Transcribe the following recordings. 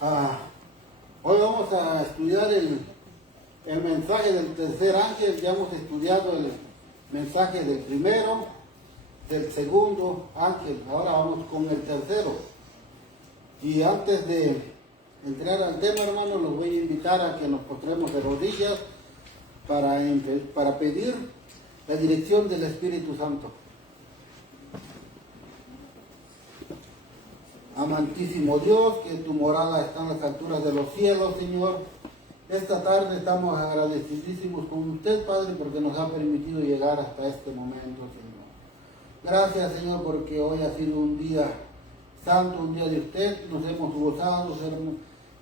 Ah, hoy vamos a estudiar el mensaje del tercer ángel. Ya hemos estudiado el mensaje del primero, del segundo ángel. Ahora vamos con el tercero. Y antes de entrar al tema, hermanos, los voy a invitar a que nos postremos de rodillas para pedir la dirección del Espíritu Santo. Amantísimo Dios, que tu morada está en las alturas de los cielos, Señor. Esta tarde estamos agradecidísimos con usted, Padre, porque nos ha permitido llegar hasta este momento, Señor. Gracias, Señor, porque hoy ha sido un día santo, un día de usted. Nos hemos gozado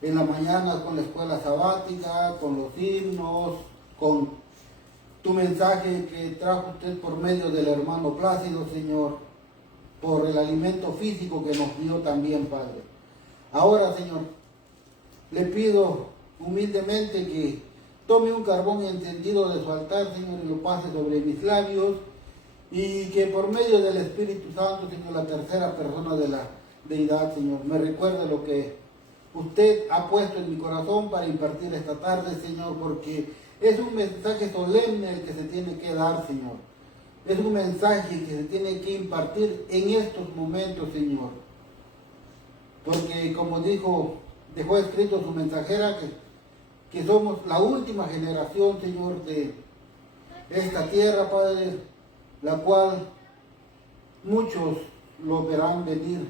en la mañana con la escuela sabática, con los himnos, con tu mensaje que trajo usted por medio del hermano Plácido, Señor, por el alimento físico que nos dio también, Padre. Ahora, Señor, le pido humildemente que tome un carbón encendido de su altar, Señor, y lo pase sobre mis labios, y que por medio del Espíritu Santo, Señor, la tercera persona de la deidad, Señor, me recuerde lo que usted ha puesto en mi corazón para impartir esta tarde, Señor, porque es un mensaje solemne el que se tiene que dar, Señor. Es un mensaje que se tiene que impartir en estos momentos, Señor. Porque como dejó escrito su mensajera, que somos la última generación, Señor, de esta tierra, Padre, la cual muchos lo verán venir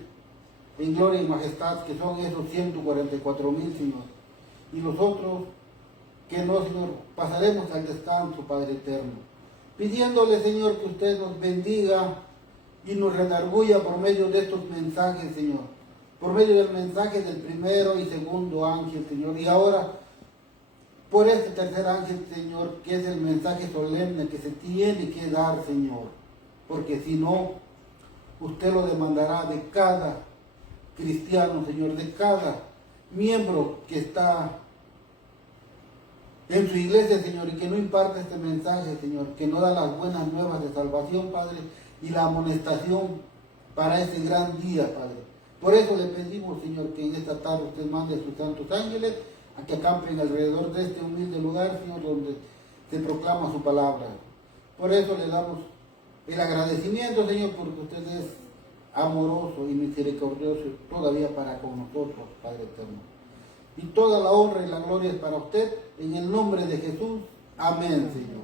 en gloria y majestad, que son esos 144,000, Señor. Y nosotros, que no, Señor, pasaremos al descanso, Padre eterno. Pidiéndole, Señor, que usted nos bendiga y nos redarguya por medio de estos mensajes, Señor. Por medio del mensaje del primero y segundo ángel, Señor. Y ahora, por este tercer ángel, Señor, que es el mensaje solemne que se tiene que dar, Señor. Porque si no, usted lo demandará de cada cristiano, Señor, de cada miembro que está en su iglesia, Señor, y que no imparte este mensaje, Señor, que no da las buenas nuevas de salvación, Padre, y la amonestación para este gran día, Padre. Por eso le pedimos, Señor, que en esta tarde usted mande a sus santos ángeles a que acampen alrededor de este humilde lugar, Señor, donde se proclama su palabra. Por eso le damos el agradecimiento, Señor, porque usted es amoroso y misericordioso todavía para con nosotros, Padre eterno. Y toda la honra y la gloria es para usted, en el nombre de Jesús. Amén, Señor.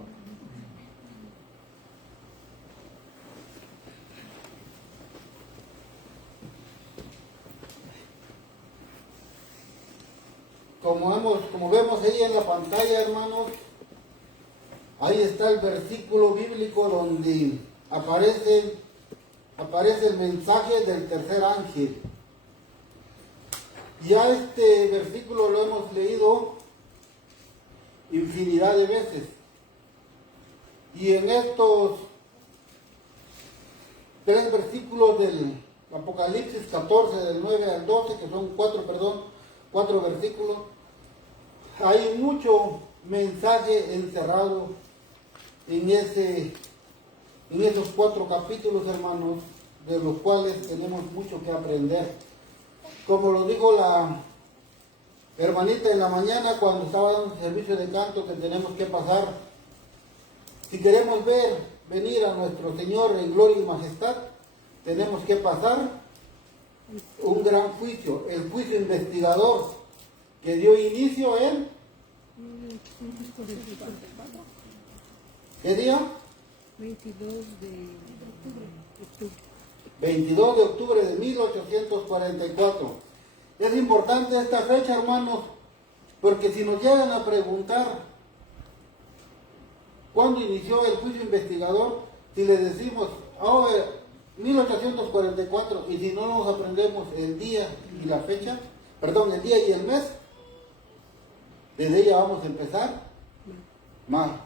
Como vemos ahí en la pantalla, hermanos, ahí está el versículo bíblico donde aparece el mensaje del tercer ángel. Ya este versículo lo hemos leído infinidad de veces. Y en estos 3 versículos del Apocalipsis 14, del 9 al 12, que son 4 versículos, hay mucho mensaje encerrado en esos 4 capítulos, hermanos, de los cuales tenemos mucho que aprender. Como lo dijo la hermanita en la mañana cuando estaba dando servicio de canto, que tenemos que pasar, si queremos venir a nuestro Señor en gloria y majestad, tenemos que pasar un gran juicio, el juicio investigador, que dio inicio en ¿qué día? 22 de octubre de 1844. Es importante esta fecha, hermanos, porque si nos llegan a preguntar cuándo inició el juicio investigador, si les decimos, 1844, y si no nos aprendemos el día y la fecha, el día y el mes, desde ella vamos a empezar mal.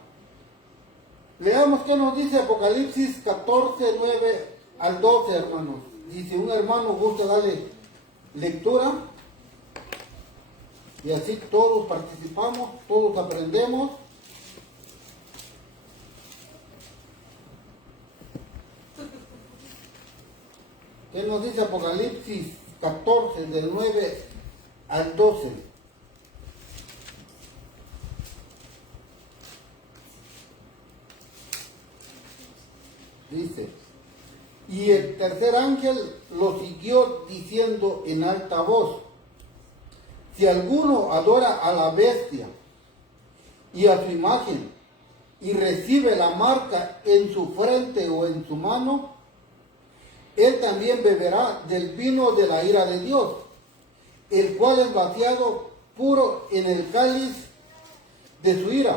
Leamos qué nos dice Apocalipsis 14, 9 al 12, hermanos. Y si un hermano gusta darle lectura, y así todos participamos, todos aprendemos. ¿Qué nos dice Apocalipsis 14, del 9 al 12. Dice, y el tercer ángel lo siguió diciendo en alta voz, si alguno adora a la bestia y a su imagen y recibe la marca en su frente o en su mano, él también beberá del vino de la ira de Dios, el cual es vaciado puro en el cáliz de su ira,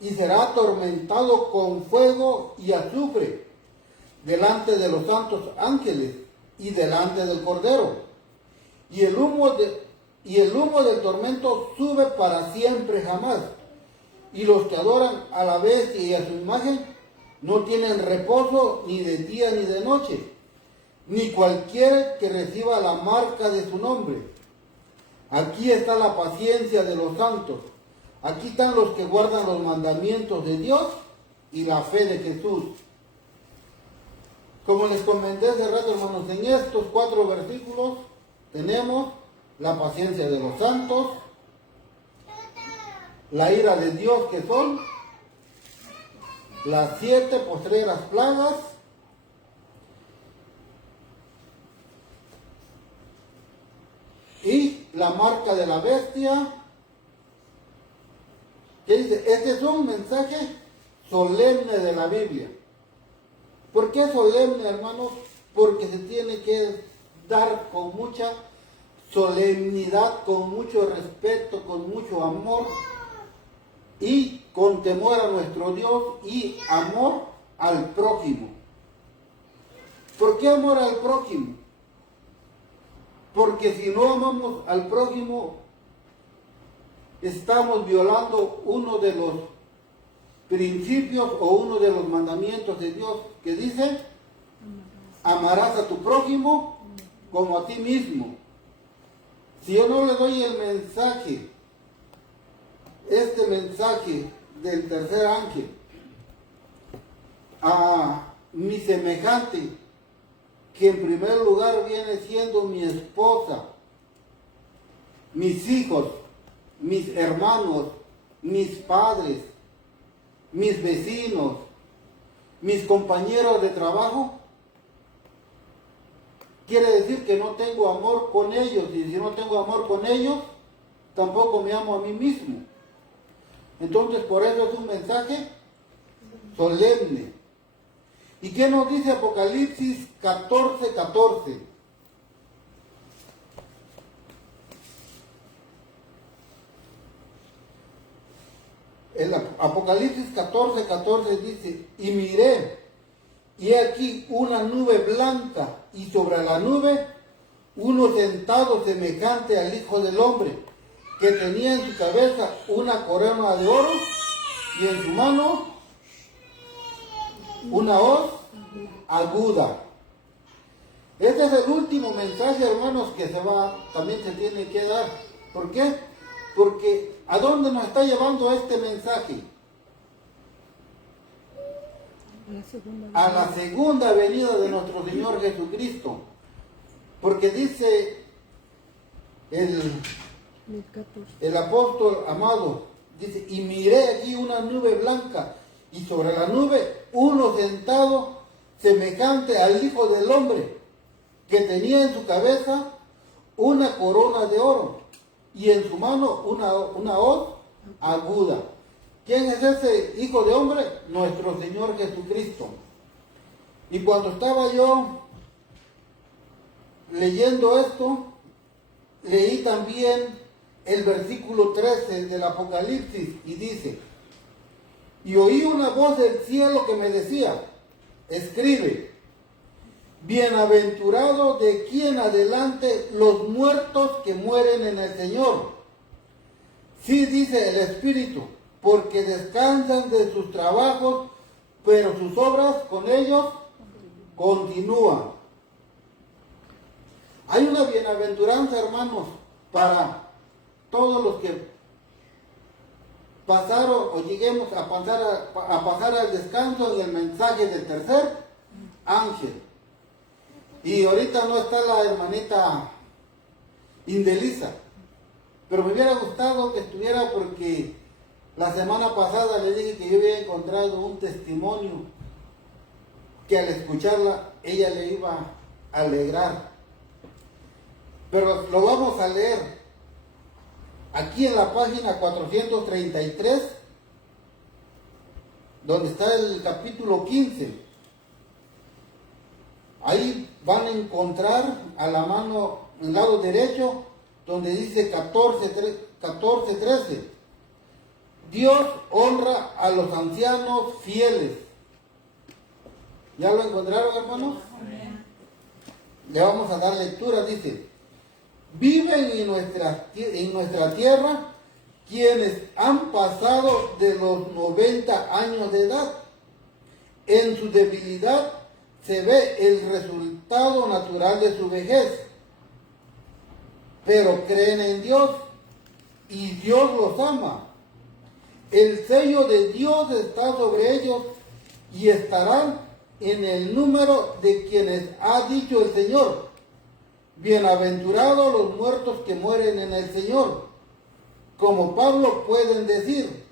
y será atormentado con fuego y azufre delante de los santos ángeles y delante del Cordero. Y el humo del tormento sube para siempre jamás. Y los que adoran a la bestia y a su imagen no tienen reposo ni de día ni de noche, ni cualquiera que reciba la marca de su nombre. Aquí está la paciencia de los santos. Aquí están los que guardan los mandamientos de Dios y la fe de Jesús. Como les comenté hace rato, hermanos, en estos 4 versículos tenemos la paciencia de los santos, la ira de Dios, que son las 7 postreras plagas, y la marca de la bestia, que dice, este es un mensaje solemne de la Biblia. ¿Por qué solemne, hermanos? Porque se tiene que dar con mucha solemnidad, con mucho respeto, con mucho amor y con temor a nuestro Dios y amor al prójimo. ¿Por qué amor al prójimo? Porque si no amamos al prójimo, estamos violando uno de los principios o uno de los mandamientos de Dios, que dice, amarás a tu prójimo como a ti mismo. Si yo no le doy el mensaje, este mensaje del tercer ángel, a mi semejante, que en primer lugar viene siendo mi esposa, mis hijos, mis hermanos, mis padres, mis vecinos, mis compañeros de trabajo, quiere decir que no tengo amor con ellos, y si no tengo amor con ellos, tampoco me amo a mí mismo. Entonces, por eso es un mensaje solemne. ¿Y qué nos dice Apocalipsis 14:14? El Apocalipsis 14:14 dice, y miré, y he aquí una nube blanca, y sobre la nube uno sentado semejante al Hijo del Hombre, que tenía en su cabeza una corona de oro, y en su mano una hoz aguda. Este es el último mensaje, hermanos, que también se tiene que dar. ¿Por qué? Porque ¿a dónde nos está llevando este mensaje? A la segunda venida de nuestro Señor Jesucristo. Porque dice el apóstol amado, dice, y miré aquí una nube blanca, y sobre la nube uno sentado semejante al Hijo del Hombre, que tenía en su cabeza una corona de oro, y en su mano una hoz aguda. ¿Quién es ese Hijo de Hombre? Nuestro Señor Jesucristo. Y cuando estaba yo leyendo esto, leí también el versículo 13 del Apocalipsis, y dice, y oí una voz del cielo que me decía, escribe, bienaventurado de aquí en adelante los muertos que mueren en el Señor. Sí, dice el Espíritu, porque descansan de sus trabajos, pero sus obras con ellos continúan. Hay una bienaventuranza, hermanos, para todos los que pasaron o lleguemos a pasar al descanso en el mensaje del tercer ángel. Y ahorita no está la hermanita Indelisa, Pero me hubiera gustado que estuviera porque la semana pasada le dije que yo había encontrado un testimonio que al escucharla ella le iba a alegrar. Pero lo vamos a leer aquí en la página 433, donde está el capítulo 15. Ahí van a encontrar a la mano, en el lado derecho, donde dice 14:13. Dios honra a los ancianos fieles. ¿Ya lo encontraron, hermanos? Le vamos a dar lectura, dice: viven en nuestra tierra quienes han pasado de los 90 años de edad. En su debilidad se ve el resultado natural de su vejez, pero creen en Dios y Dios los ama. El sello de Dios está sobre ellos y estarán en el número de quienes ha dicho el Señor: bienaventurados los muertos que mueren en el Señor. Como Pablo pueden decir: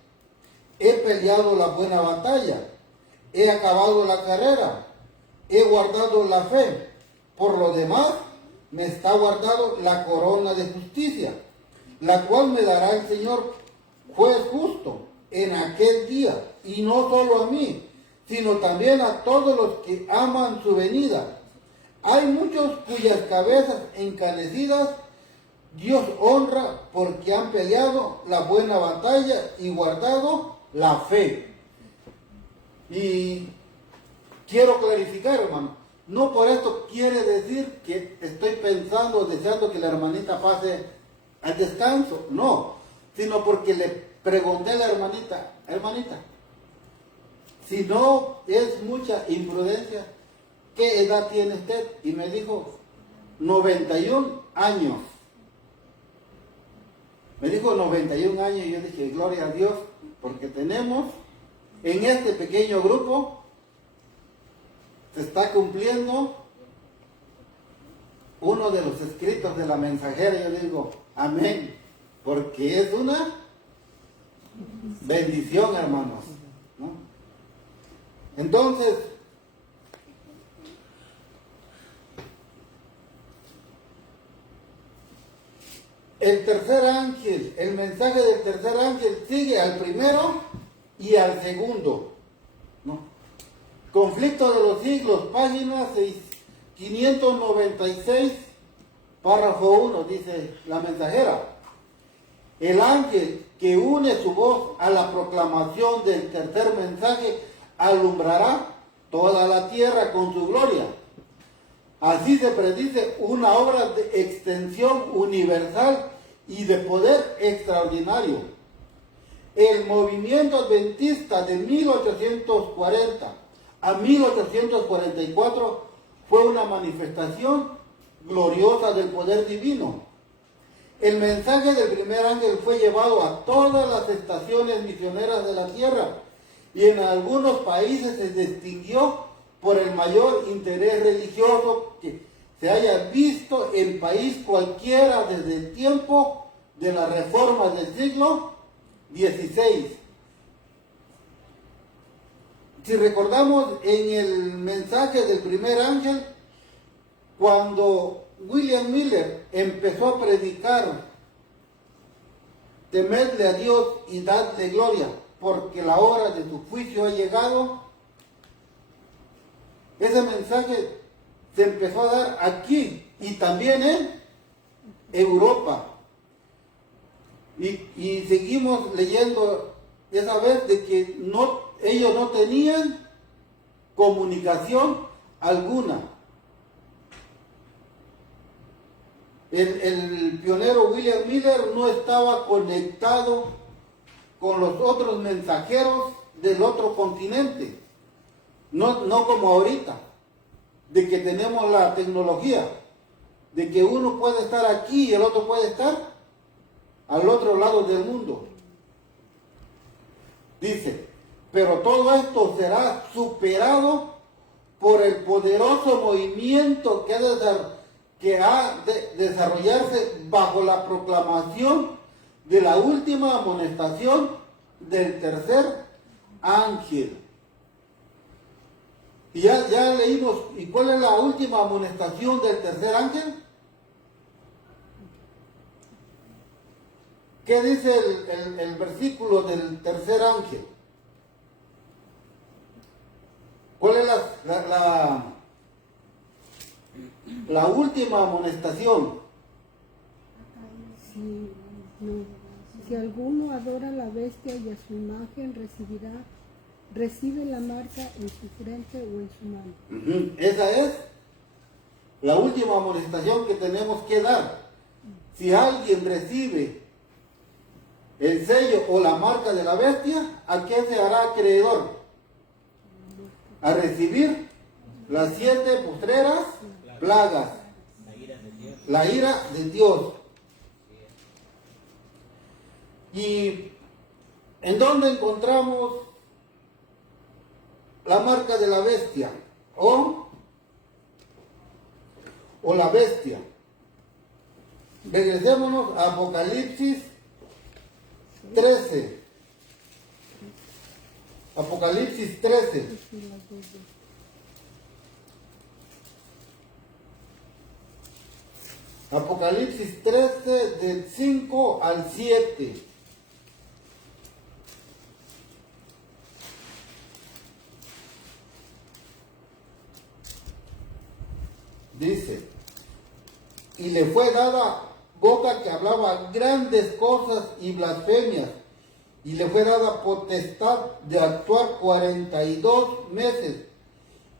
he peleado la buena batalla, he acabado la carrera, he guardado la fe. Por lo demás, me está guardado la corona de justicia, la cual me dará el Señor, juez justo, en aquel día, y no solo a mí, sino también a todos los que aman su venida. Hay muchos cuyas cabezas encanecidas Dios honra porque han peleado la buena batalla y guardado la fe. Y quiero clarificar, hermano, no por esto quiere decir que estoy pensando, deseando que la hermanita pase al descanso, no, sino porque le pregunté a la hermanita, si no es mucha imprudencia, ¿qué edad tiene usted? Y me dijo, 91 años. Me dijo 91 años y yo dije, gloria a Dios, porque tenemos en este pequeño grupo, se está cumpliendo uno de los escritos de la mensajera. Yo digo, amén, porque es una bendición, hermanos, ¿no? Entonces, el tercer ángel, el mensaje del tercer ángel sigue al primero y al segundo, ¿no? Conflicto de los siglos, página 596, párrafo 1, dice la mensajera: el ángel que une su voz a la proclamación del tercer mensaje alumbrará toda la tierra con su gloria. Así se predice una obra de extensión universal y de poder extraordinario. El movimiento adventista de 1840 a 1844 fue una manifestación gloriosa del poder divino. El mensaje del primer ángel fue llevado a todas las estaciones misioneras de la tierra y en algunos países se distinguió por el mayor interés religioso que se haya visto en país cualquiera desde el tiempo de la reforma del siglo XVI. Si recordamos en el mensaje del primer ángel, cuando William Miller empezó a predicar, temedle a Dios y dadle gloria, porque la hora de su juicio ha llegado, ese mensaje se empezó a dar aquí y también en Europa. Y seguimos leyendo esa vez de que ellos no tenían comunicación alguna. El pionero William Miller no estaba conectado con los otros mensajeros del otro continente. No como ahorita, de que tenemos la tecnología, de que uno puede estar aquí y el otro puede estar al otro lado del mundo. Dice, pero todo esto será superado por el poderoso movimiento que ha de desarrollarse bajo la proclamación de la última amonestación del tercer ángel. Y ya leímos, ¿y cuál es la última amonestación del tercer ángel? ¿Qué dice el versículo del tercer ángel? ¿Cuál es la última amonestación? Si alguno adora a la bestia y a su imagen, recibe la marca en su frente o en su mano. Esa es la última amonestación que tenemos que dar. Si alguien recibe el sello o la marca de la bestia, ¿a qué se hará acreedor? A recibir las 7 postreras plagas, la ira de Dios. ¿Y en dónde encontramos la marca de la bestia? O la bestia. Regresémonos a Apocalipsis 13. Apocalipsis 13. Apocalipsis 13 del 5 al 7. Dice, y le fue dada boca que hablaba grandes cosas y blasfemias, y le fue dada potestad de actuar 42 meses,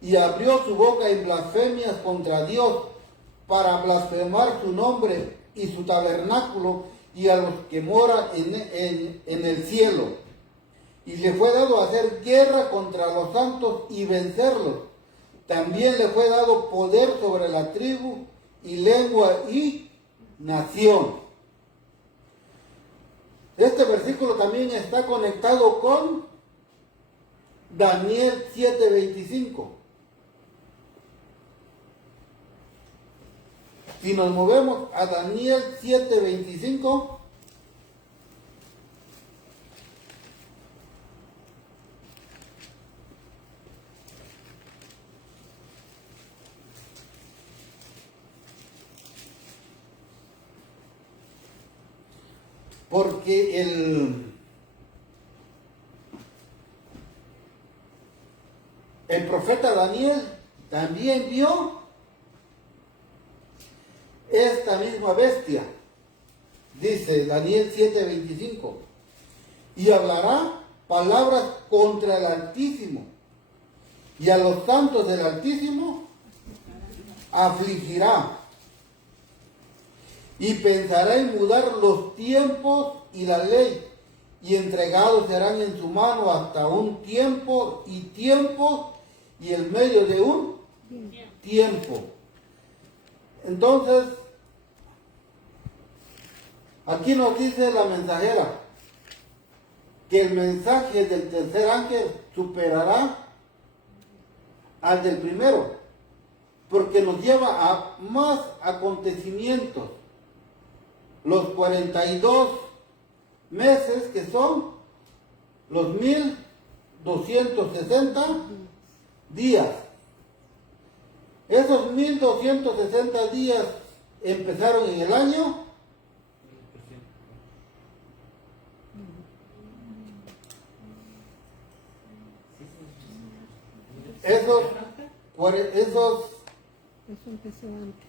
y abrió su boca en blasfemias contra Dios, para blasfemar su nombre y su tabernáculo, y a los que moran en el cielo. Y le fue dado hacer guerra contra los santos y vencerlos. También le fue dado poder sobre la tribu y lengua y nación. Este versículo también está conectado con Daniel 7:25. Si nos movemos a Daniel 7:25, porque el profeta Daniel también vio esta misma bestia. Dice Daniel 7:25, y hablará palabras contra el Altísimo, y a los santos del Altísimo afligirá, y pensará en mudar los tiempos y la ley, y entregados serán en su mano hasta un tiempo y el medio de un tiempo. Entonces, aquí nos dice la mensajera que el mensaje del tercer ángel superará al del primero, porque nos lleva a más acontecimientos. Los 42 meses, que son los 1260 días. Esos 1260 días empezaron en el año Eso empezó antes.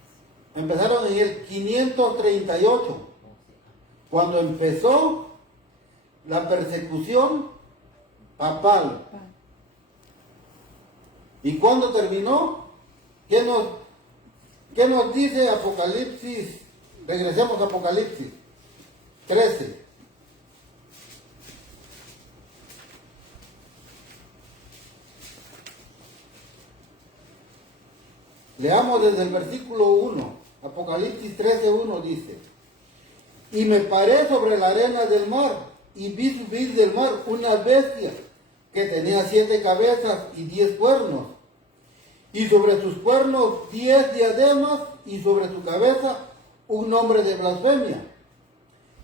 Empezaron en el 538, cuando empezó la persecución papal. ¿Y cuándo terminó? ¿Qué nos dice Apocalipsis? Regresemos a Apocalipsis 13. Leamos desde el versículo 1. Apocalipsis 13:1 dice: y me paré sobre la arena del mar, y vi subir del mar una bestia que tenía 7 cabezas y 10 cuernos, y sobre sus cuernos 10 diademas, y sobre su cabeza un nombre de blasfemia.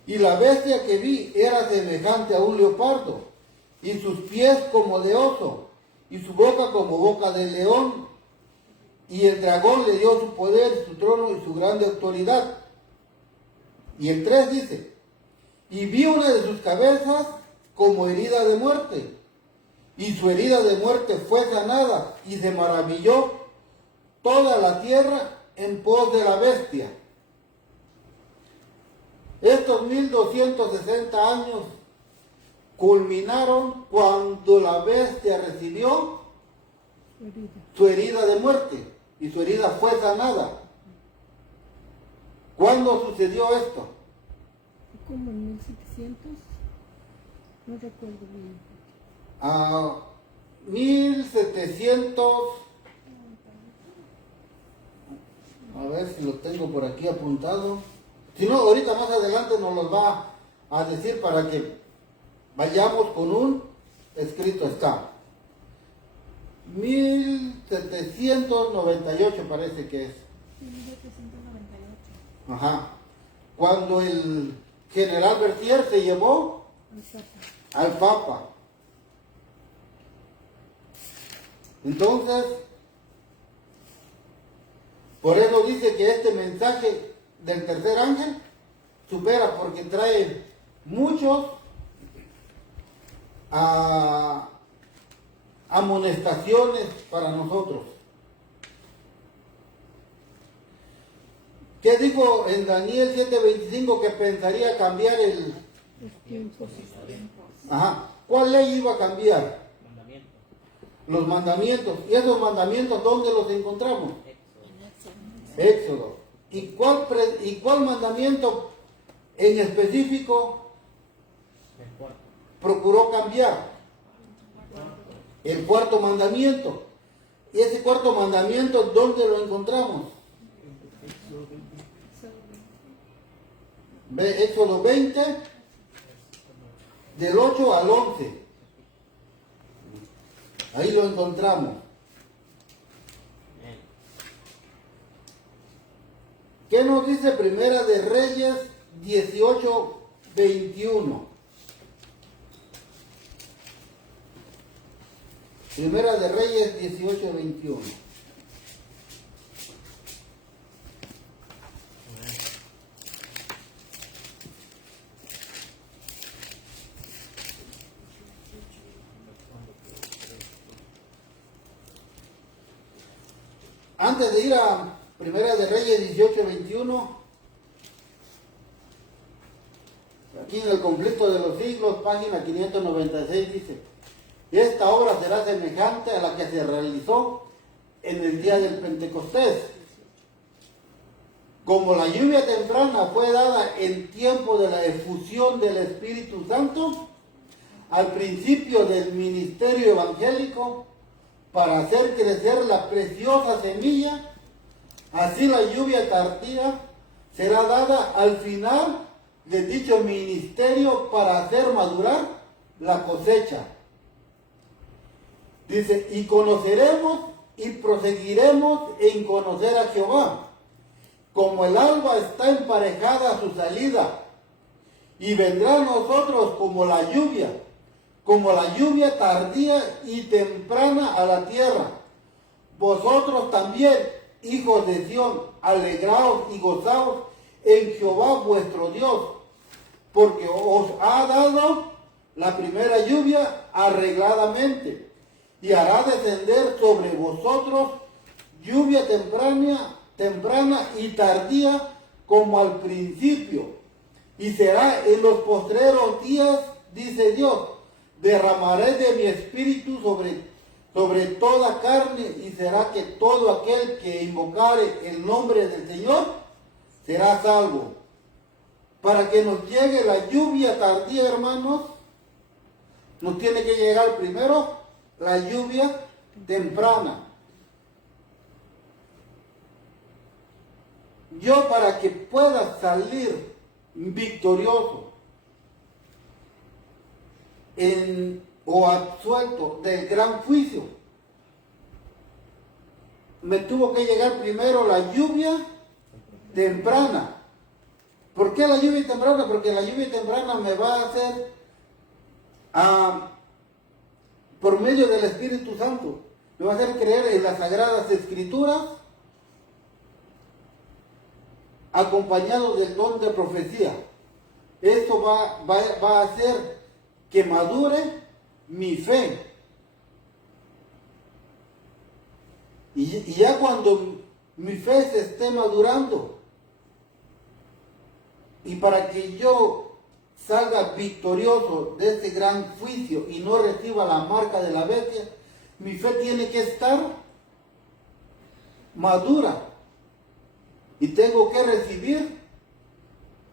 Y la bestia que vi era semejante a un leopardo, y sus pies como de oso, y su boca como boca de león. Y el dragón le dio su poder, su trono y su grande autoridad. Y el 3 dice, y vi una de sus cabezas como herida de muerte, y su herida de muerte fue sanada, y se maravilló toda la tierra en pos de la bestia. Estos 1260 años culminaron cuando la bestia recibió su herida de muerte y su herida fue sanada. ¿Cuándo sucedió esto? Como en 1700, no recuerdo bien. A 1700, a ver si lo tengo por aquí apuntado. Si no, ahorita más adelante nos los va a decir para que vayamos con un escrito está. 1798 parece que es. 1798. Ajá. Cuando el general Berthier se llevó al Papa. Entonces, por eso dice que este mensaje del tercer ángel supera, porque trae muchos amonestaciones para nosotros. ¿Qué dijo en Daniel 7:25 que pensaría cambiar el... Ajá. ¿Cuál ley iba a cambiar? Mandamiento. Los mandamientos. ¿Y esos mandamientos dónde los encontramos? Éxodo. ¿Y cuál mandamiento en específico procuró cambiar? El cuarto mandamiento. ¿Y ese cuarto mandamiento dónde lo encontramos? Ve Éxodo 20, del 8 al 11. Ahí lo encontramos. ¿Qué nos dice Primera de Reyes 18:21? Primera de Reyes 18:21. Antes de ir a Primera de Reyes 18:21, aquí en el conflicto de los siglos, página 596 dice, esta obra será semejante a la que se realizó en el día del Pentecostés. Como la lluvia temprana fue dada en tiempo de la efusión del Espíritu Santo, al principio del ministerio evangélico, para hacer crecer la preciosa semilla, así la lluvia tardía será dada al final de dicho ministerio para hacer madurar la cosecha. Dice, y conoceremos y proseguiremos en conocer a Jehová, como el alba está emparejada a su salida, y vendrá a nosotros como la lluvia tardía y temprana a la tierra. Vosotros también, hijos de Sión, alegraos y gozaos en Jehová vuestro Dios, porque os ha dado la primera lluvia arregladamente, y hará descender sobre vosotros lluvia temprana y tardía como al principio, y será en los postreros días, dice Dios, derramaré de mi espíritu sobre toda carne, y será que todo aquel que invocare el nombre del Señor será salvo. Para que nos llegue la lluvia tardía, hermanos, nos tiene que llegar primero la lluvia temprana. Yo, para que pueda salir victorioso o absuelto del gran juicio, me tuvo que llegar primero la lluvia temprana. ¿Por qué la lluvia temprana? Porque la lluvia temprana me va a hacer, por medio del Espíritu Santo, me va a hacer creer en las Sagradas Escrituras, acompañado del don de profecía. Esto va a hacer que madure mi fe. Y ya cuando mi fe se esté madurando, y para que yo salga victorioso de este gran juicio y no reciba la marca de la bestia, mi fe tiene que estar madura. Y tengo que recibir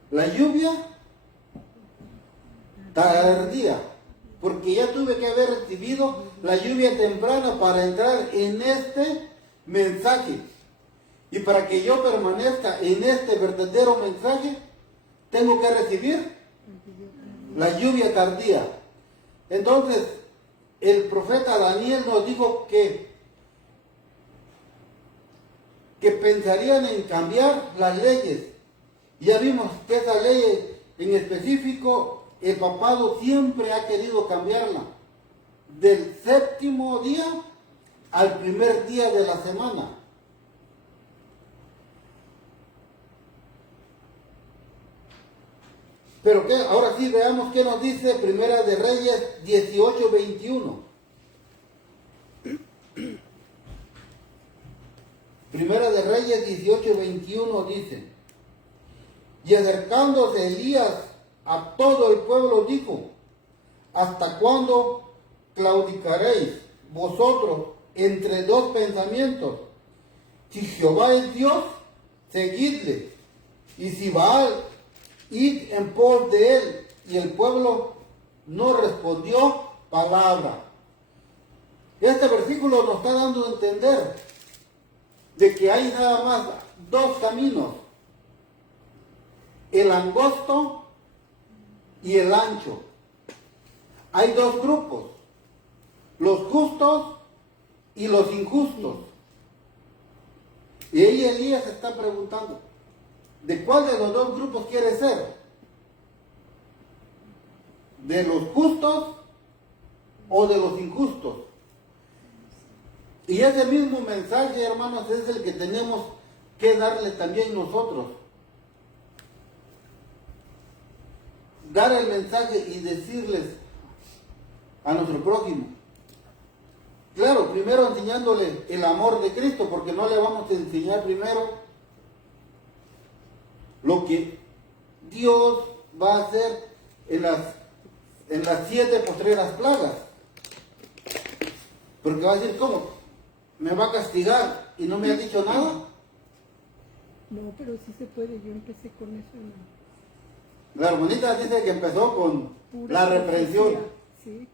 la lluvia tardía, porque ya tuve que haber recibido la lluvia temprana para entrar en este mensaje. Y para que yo permanezca en este verdadero mensaje, tengo que recibir la lluvia tardía. Entonces, el profeta Daniel nos dijo que pensarían en cambiar las leyes. Ya vimos que esa ley en específico, el papado siempre ha querido cambiarla. Del séptimo día al primer día de la semana. Pero que ahora sí veamos qué nos dice Primera de Reyes 18:21. Primera de Reyes 18:21 dice: y acercándose Elías a todo el pueblo dijo: ¿hasta cuándo claudicaréis vosotros entre dos pensamientos? Si Jehová es Dios, seguidle, y si Baal, id en pos de él. Y el pueblo no respondió palabra. Este versículo nos está dando a entender de que hay nada más dos caminos: el angosto y el ancho. Hay dos grupos: los justos y los injustos. Y ahí Elías está preguntando: ¿de cuál de los dos grupos quiere ser? ¿De los justos o de los injustos? Y ese mismo mensaje, hermanos, es el que tenemos que darle también nosotros. Dar el mensaje y decirles a nuestro prójimo. Claro, primero enseñándole el amor de Cristo, porque no le vamos a enseñar primero lo que Dios va a hacer en las 7 postreras plagas. Porque va a decir: ¿cómo? ¿Me va a castigar y no me ha dicho nada? No, pero sí se puede. Yo empecé con eso, hermano. La hermanita dice que empezó con la reprensión. Sí.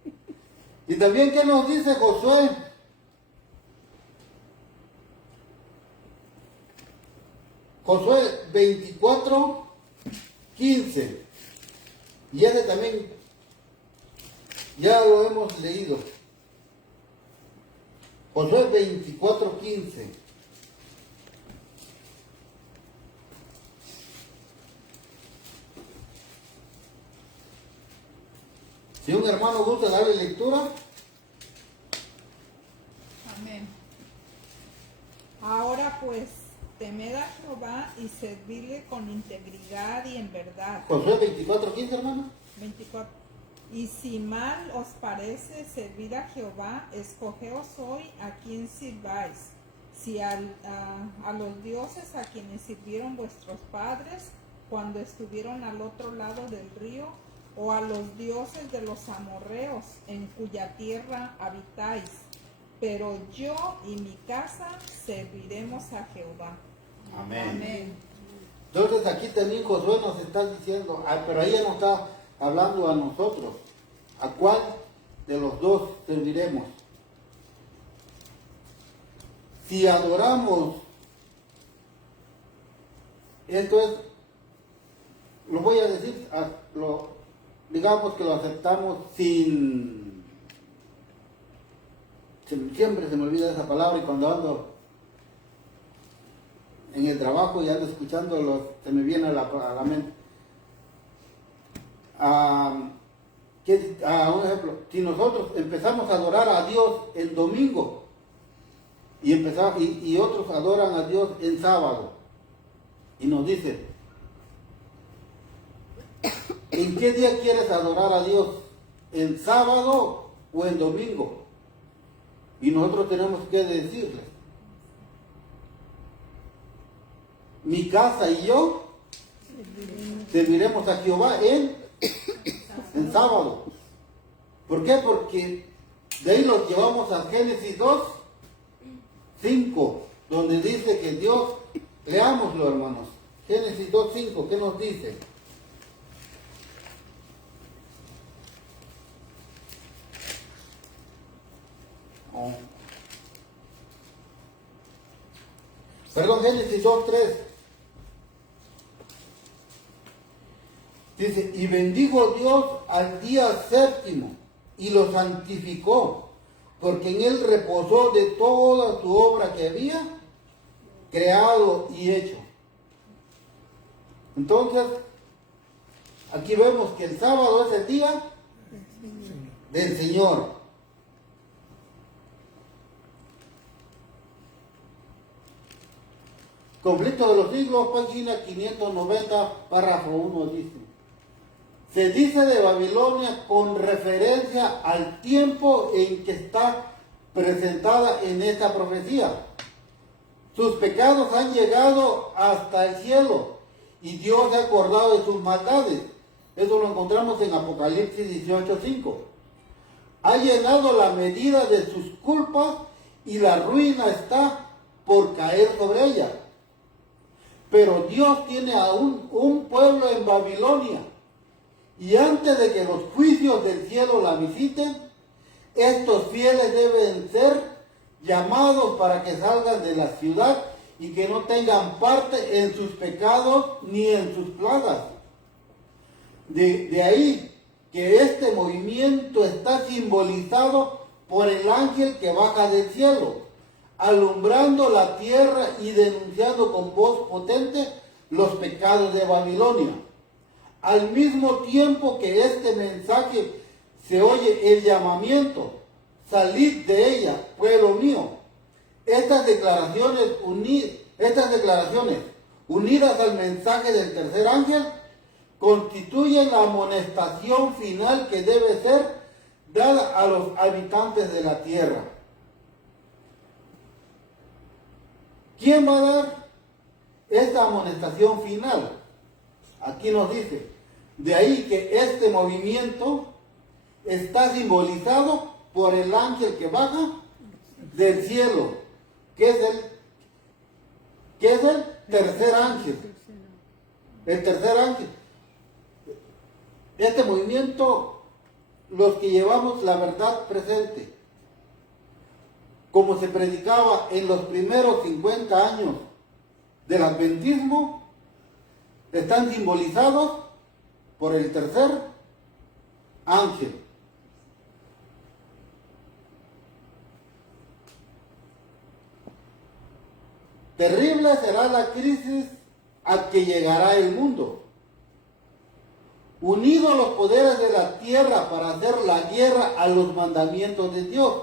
Y también, ¿qué nos dice Josué? Josué 24:15. Y ese también ya lo hemos leído. Josué 24:15. Si un hermano gusta darle lectura. Amén. Ahora pues, temed a Jehová y servidle con integridad y en verdad. Josué 24:15, hermano. 24. Y si mal os parece servir a Jehová, escogeos hoy a quien sirváis. Si a los dioses a quienes sirvieron vuestros padres cuando estuvieron al otro lado del río, o a los dioses de los amorreos en cuya tierra habitáis. Pero yo y mi casa serviremos a Jehová. Amén. Amén. Entonces aquí también Josué nos está diciendo, pero ella nos está hablando a nosotros. ¿A cuál de los dos serviremos? Si adoramos, esto es, lo voy a decir, digamos que lo aceptamos siempre se me olvida esa palabra, y cuando ando en el trabajo y ando escuchándolo, se me viene a la mente. Un ejemplo, si nosotros empezamos a adorar a Dios en domingo y otros adoran a Dios en sábado, y nos dicen, ¿en qué día quieres adorar a Dios? ¿En sábado o en domingo? Y nosotros tenemos que decirles, mi casa y yo serviremos a Jehová en sábado. ¿Por qué? Porque de ahí los llevamos a Génesis 2:5, donde dice que Dios, leámoslo, hermanos, Génesis 2:5, ¿qué nos dice? Perdón, Génesis 2:3. Dice, y bendijo Dios al día séptimo y lo santificó, porque en él reposó de toda su obra que había creado y hecho. Entonces, aquí vemos que el sábado es el día del Señor. Conflicto de los siglos, página 590, párrafo 1 dice. Se dice de Babilonia con referencia al tiempo en que está presentada en esta profecía. Sus pecados han llegado hasta el cielo y Dios se ha acordado de sus maldades. Eso lo encontramos en Apocalipsis 18:5. Ha llenado la medida de sus culpas y la ruina está por caer sobre ella. Pero Dios tiene aún un pueblo en Babilonia. Y antes de que los juicios del cielo la visiten, estos fieles deben ser llamados para que salgan de la ciudad y que no tengan parte en sus pecados ni en sus plagas. De ahí que este movimiento está simbolizado por el ángel que baja del cielo, alumbrando la tierra y denunciando con voz potente los pecados de Babilonia. Al mismo tiempo que este mensaje se oye el llamamiento, salid de ella, pueblo mío. Estas declaraciones unidas al mensaje del tercer ángel constituyen la amonestación final que debe ser dada a los habitantes de la tierra. ¿Quién va a dar esta amonestación final? Aquí nos dice, de ahí que este movimiento está simbolizado por el ángel que baja del cielo, que es el tercer ángel. El tercer ángel. Este movimiento, los que llevamos la verdad presente, como se predicaba en los primeros 50 años del adventismo, están simbolizados por el tercer ángel. Terrible será la crisis a que llegará el mundo. Unidos los poderes de la tierra para hacer la guerra a los mandamientos de Dios,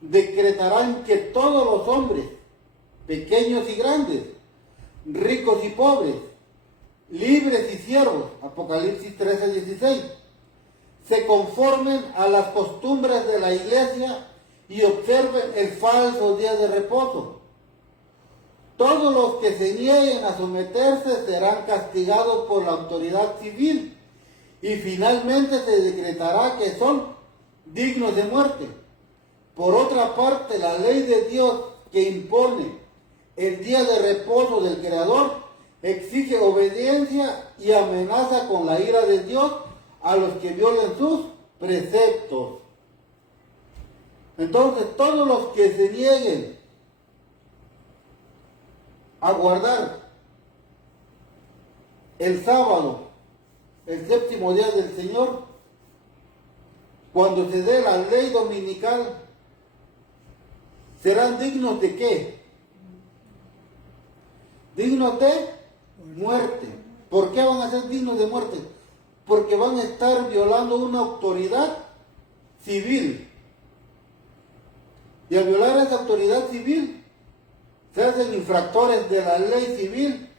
decretarán que todos los hombres, pequeños y grandes, ricos y pobres, libres y siervos, Apocalipsis 13:16, se conformen a las costumbres de la iglesia y observen el falso día de reposo. Todos los que se nieguen a someterse serán castigados por la autoridad civil y finalmente se decretará que son dignos de muerte. Por otra parte, la ley de Dios que impone el día de reposo del Creador exige obediencia y amenaza con la ira de Dios a los que violen sus preceptos. Entonces, todos los que se nieguen a guardar el sábado, el séptimo día del Señor, cuando se dé la ley dominical, serán dignos de ¿qué? Dignos de muerte. ¿Por qué van a ser dignos de muerte? porque van a estar violando una autoridad civil. Y al violar esa autoridad civil, se hacen infractores de la ley civil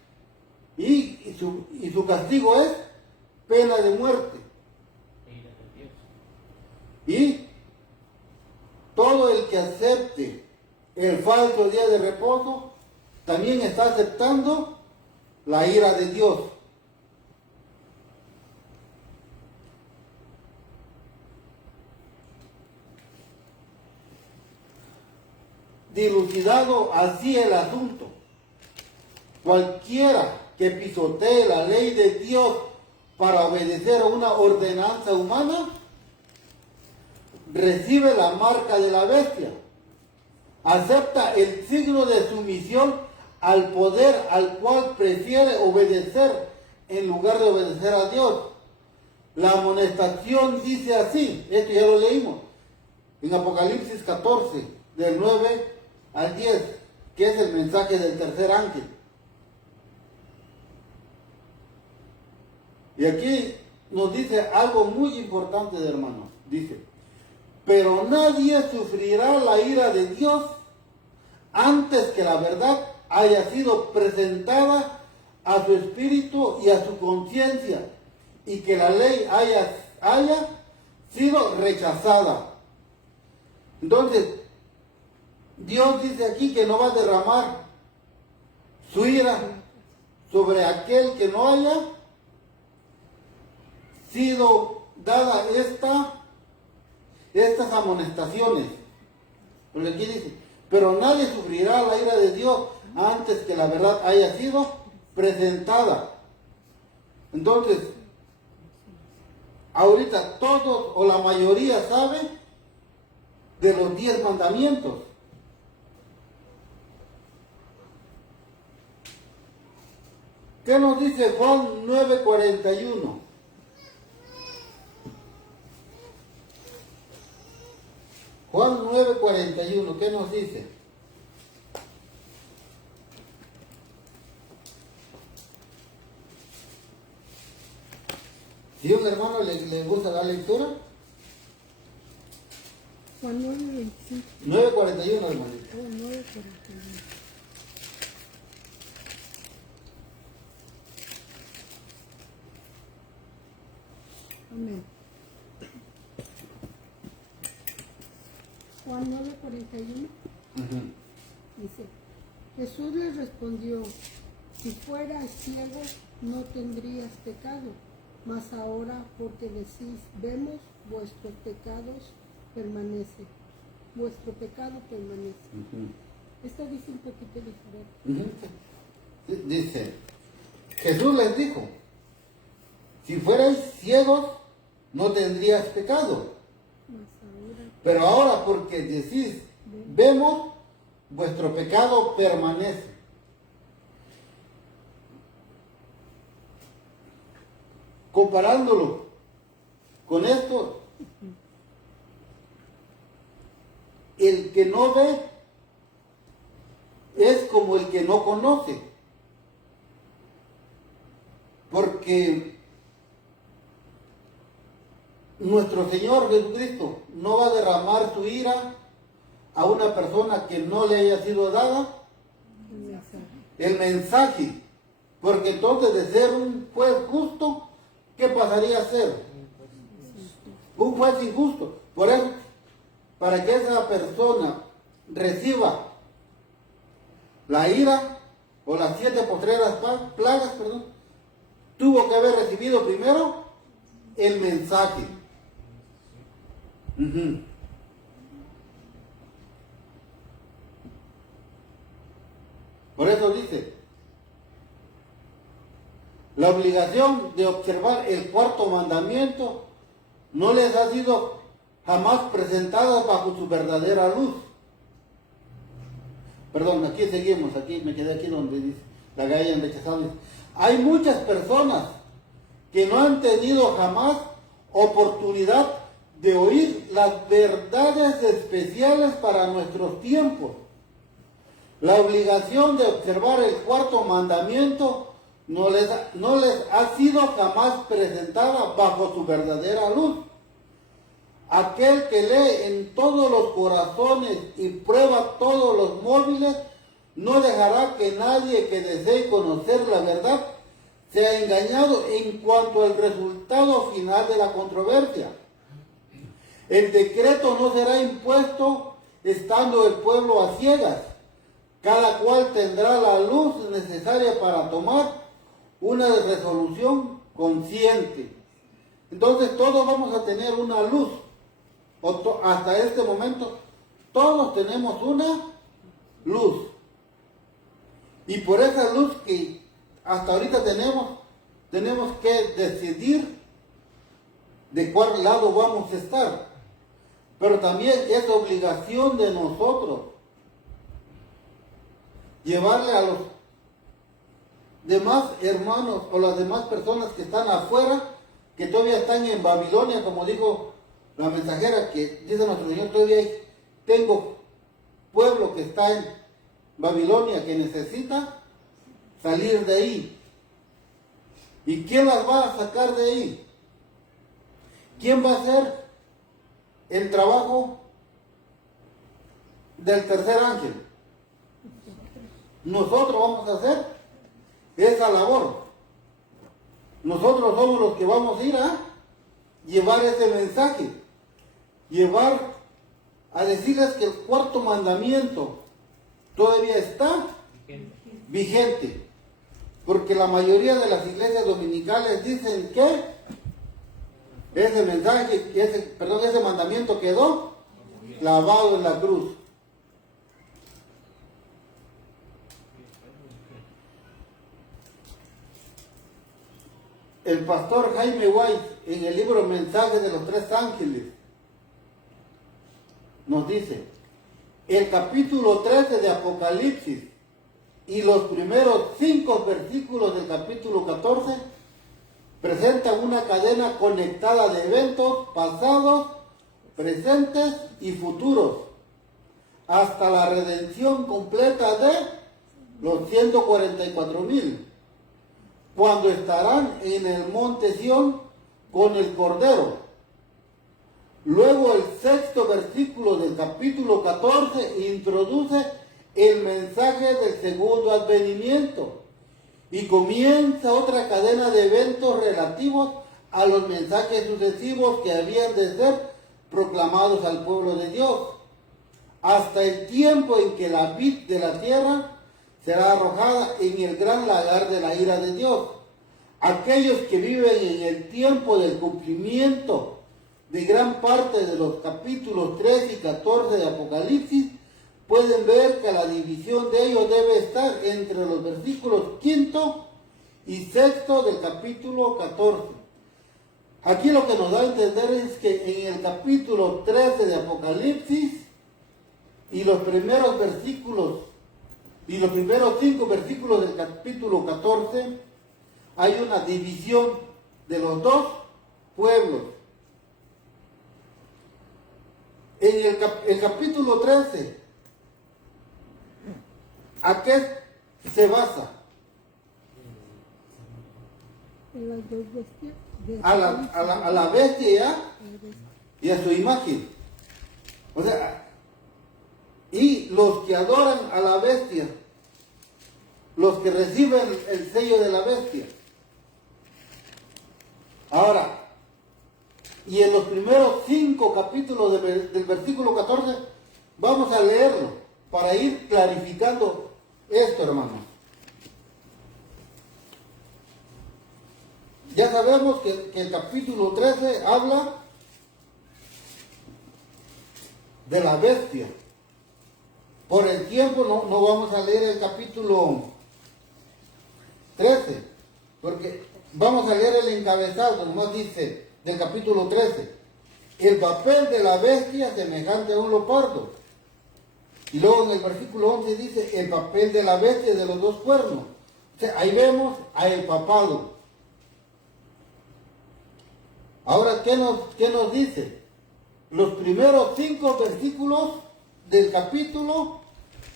y su castigo es pena de muerte. Y todo el que acepte el falso día de reposo también está aceptando la ira de Dios. Dilucidado así el asunto, cualquiera que pisotee la ley de Dios para obedecer a una ordenanza humana, recibe la marca de la bestia, acepta el signo de sumisión al poder al cual prefiere obedecer en lugar de obedecer a Dios. La amonestación dice así, esto ya lo leímos, en Apocalipsis 14, del 9 al 10, que es el mensaje del tercer ángel. Y aquí nos dice algo muy importante, hermanos. Dice, pero nadie sufrirá la ira de Dios antes que la verdad haya sido presentada a su espíritu y a su conciencia, y que la ley haya sido rechazada. Entonces, Dios dice aquí que no va a derramar su ira sobre aquel que no haya sido dada estas amonestaciones. Porque aquí dice, pero nadie sufrirá la ira de Dios antes que la verdad haya sido presentada. Entonces, ahorita todos o la mayoría saben de los 10 mandamientos. ¿Qué nos dice Juan 9:41? Juan 9:41, ¿qué nos dice? ¿Sí, un hermano le gusta la lectura? Juan 9:25. 9:41, hermanito. Oh, 9:41. Amén. Juan 9:41 dice, Jesús les respondió, si fueras ciego no tendrías pecado, mas ahora porque decís, vemos, vuestros pecados permanecen. Vuestro pecado permanece. Esta dice un poquito diferente. Dice, Jesús les dijo, si fuerais ciegos no tendrías pecado. Pero ahora porque decís, vemos, vuestro pecado permanece. Comparándolo con esto, el que no ve es como el que no conoce. Porque nuestro Señor Jesucristo no va a derramar su ira a una persona que no le haya sido dada el mensaje. Porque entonces, de ser un juez justo, ¿qué pasaría a ser? Un juez injusto. Por eso, para que esa persona reciba la ira o las 7 postreras plagas, tuvo que haber recibido primero el mensaje. Por eso dice, la obligación de observar el cuarto mandamiento no les ha sido jamás presentada bajo su verdadera luz. Perdón, aquí seguimos, aquí me quedé aquí donde dice, la que hayan rechazado. Hay muchas personas que no han tenido jamás oportunidad de oír las verdades especiales para nuestros tiempos. La obligación de observar el cuarto mandamiento no les ha sido jamás presentada bajo su verdadera luz. Aquel que lee en todos los corazones y prueba todos los móviles, no dejará que nadie que desee conocer la verdad sea engañado en cuanto al resultado final de la controversia. El decreto no será impuesto estando el pueblo a ciegas. Cada cual tendrá la luz necesaria para tomar una resolución consciente. Entonces todos vamos a tener una luz. Hasta este momento todos tenemos una luz. Y por esa luz que hasta ahorita tenemos que decidir de cuál lado vamos a estar. Pero también es obligación de nosotros llevarle a los demás hermanos o las demás personas que están afuera, que todavía están en Babilonia, como dijo la mensajera, que dice nuestro Señor, todavía tengo pueblo que está en Babilonia que necesita salir de ahí. ¿Y quién las va a sacar de ahí? ¿Quién va a hacer el trabajo del tercer ángel? Nosotros vamos a hacer esa labor. Nosotros somos los que vamos a ir a llevar ese mensaje, llevar a decirles que el cuarto mandamiento todavía está vigente, porque la mayoría de las iglesias dominicales dicen que ese mensaje, ese mandamiento quedó clavado en la cruz. El pastor Jaime White, en el libro Mensajes de los Tres Ángeles, nos dice, el capítulo 13 de Apocalipsis y los primeros 5 versículos del capítulo 14 presentan una cadena conectada de eventos pasados, presentes y futuros, hasta la redención completa de los 144,000, cuando estarán en el monte Sión con el Cordero. Luego el 6º versículo del capítulo 14 introduce el mensaje del segundo advenimiento y comienza otra cadena de eventos relativos a los mensajes sucesivos que habían de ser proclamados al pueblo de Dios, hasta el tiempo en que la vid de la tierra será arrojada en el gran lagar de la ira de Dios. Aquellos que viven en el tiempo del cumplimiento de gran parte de los capítulos 13 y 14 de Apocalipsis, pueden ver que la división de ellos debe estar entre los versículos 5 y 6 del capítulo 14. Aquí lo que nos da a entender es que en el capítulo 13 de Apocalipsis y los primeros versículos y los primeros 5 versículos del capítulo 14 hay una división de los dos pueblos. En el capítulo 13, ¿a qué se basa? En las dos bestias. A la bestia y a su imagen. O sea, y los que adoran a la bestia, los que reciben el sello de la bestia. Ahora, y en los primeros 5 capítulos del versículo 14, vamos a leerlo para ir clarificando esto, hermanos. Ya sabemos que el capítulo 13 habla de la bestia. Por el tiempo no vamos a leer el capítulo 13, porque vamos a leer el encabezado, nomás dice del capítulo 13, el papel de la bestia semejante a un leopardo. Y luego en el versículo 11 dice el papel de la bestia de los 2 cuernos. O sea, ahí vemos a el papado. Ahora, ¿qué nos dice? Los primeros 5 versículos del capítulo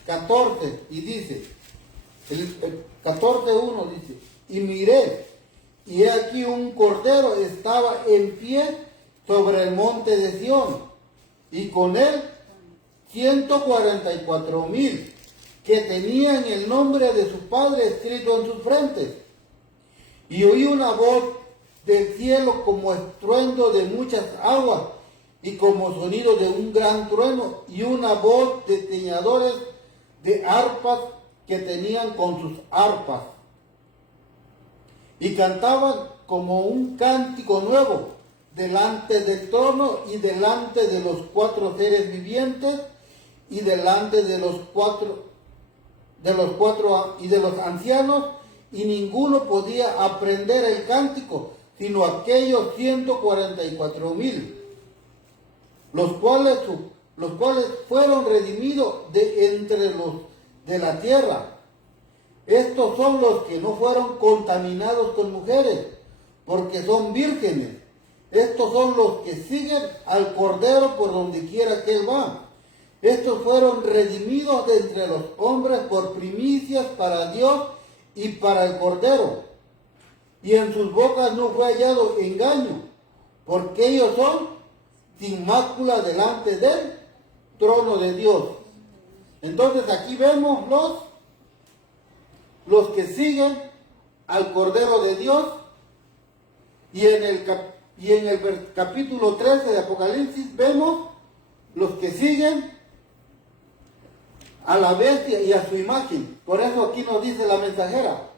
14, y dice, el 14:1 dice, y miré, y he aquí un cordero estaba en pie sobre el monte de Sión, y con él 144,000 que tenían el nombre de su padre escrito en sus frentes. Y oí una voz del cielo como estruendo de muchas aguas y como sonido de un gran trueno, y una voz de tañedores de arpas que tenían con sus arpas. Y cantaban como un cántico nuevo delante del trono y delante de los 4 seres vivientes y delante de los cuatro y de los ancianos, y ninguno podía aprender el cántico, sino aquellos 144,000, los cuales fueron redimidos de entre los de la tierra. Estos son los que no fueron contaminados con mujeres, porque son vírgenes. Estos son los que siguen al Cordero por donde quiera que él va. Estos fueron redimidos de entre los hombres por primicias para Dios y para el Cordero. Y en sus bocas no fue hallado engaño, porque ellos son sin mácula delante del trono de Dios. Entonces aquí vemos los que siguen al Cordero de Dios, y en el capítulo 13 de Apocalipsis vemos los que siguen a la bestia y a su imagen. Por eso aquí nos dice la mensajera: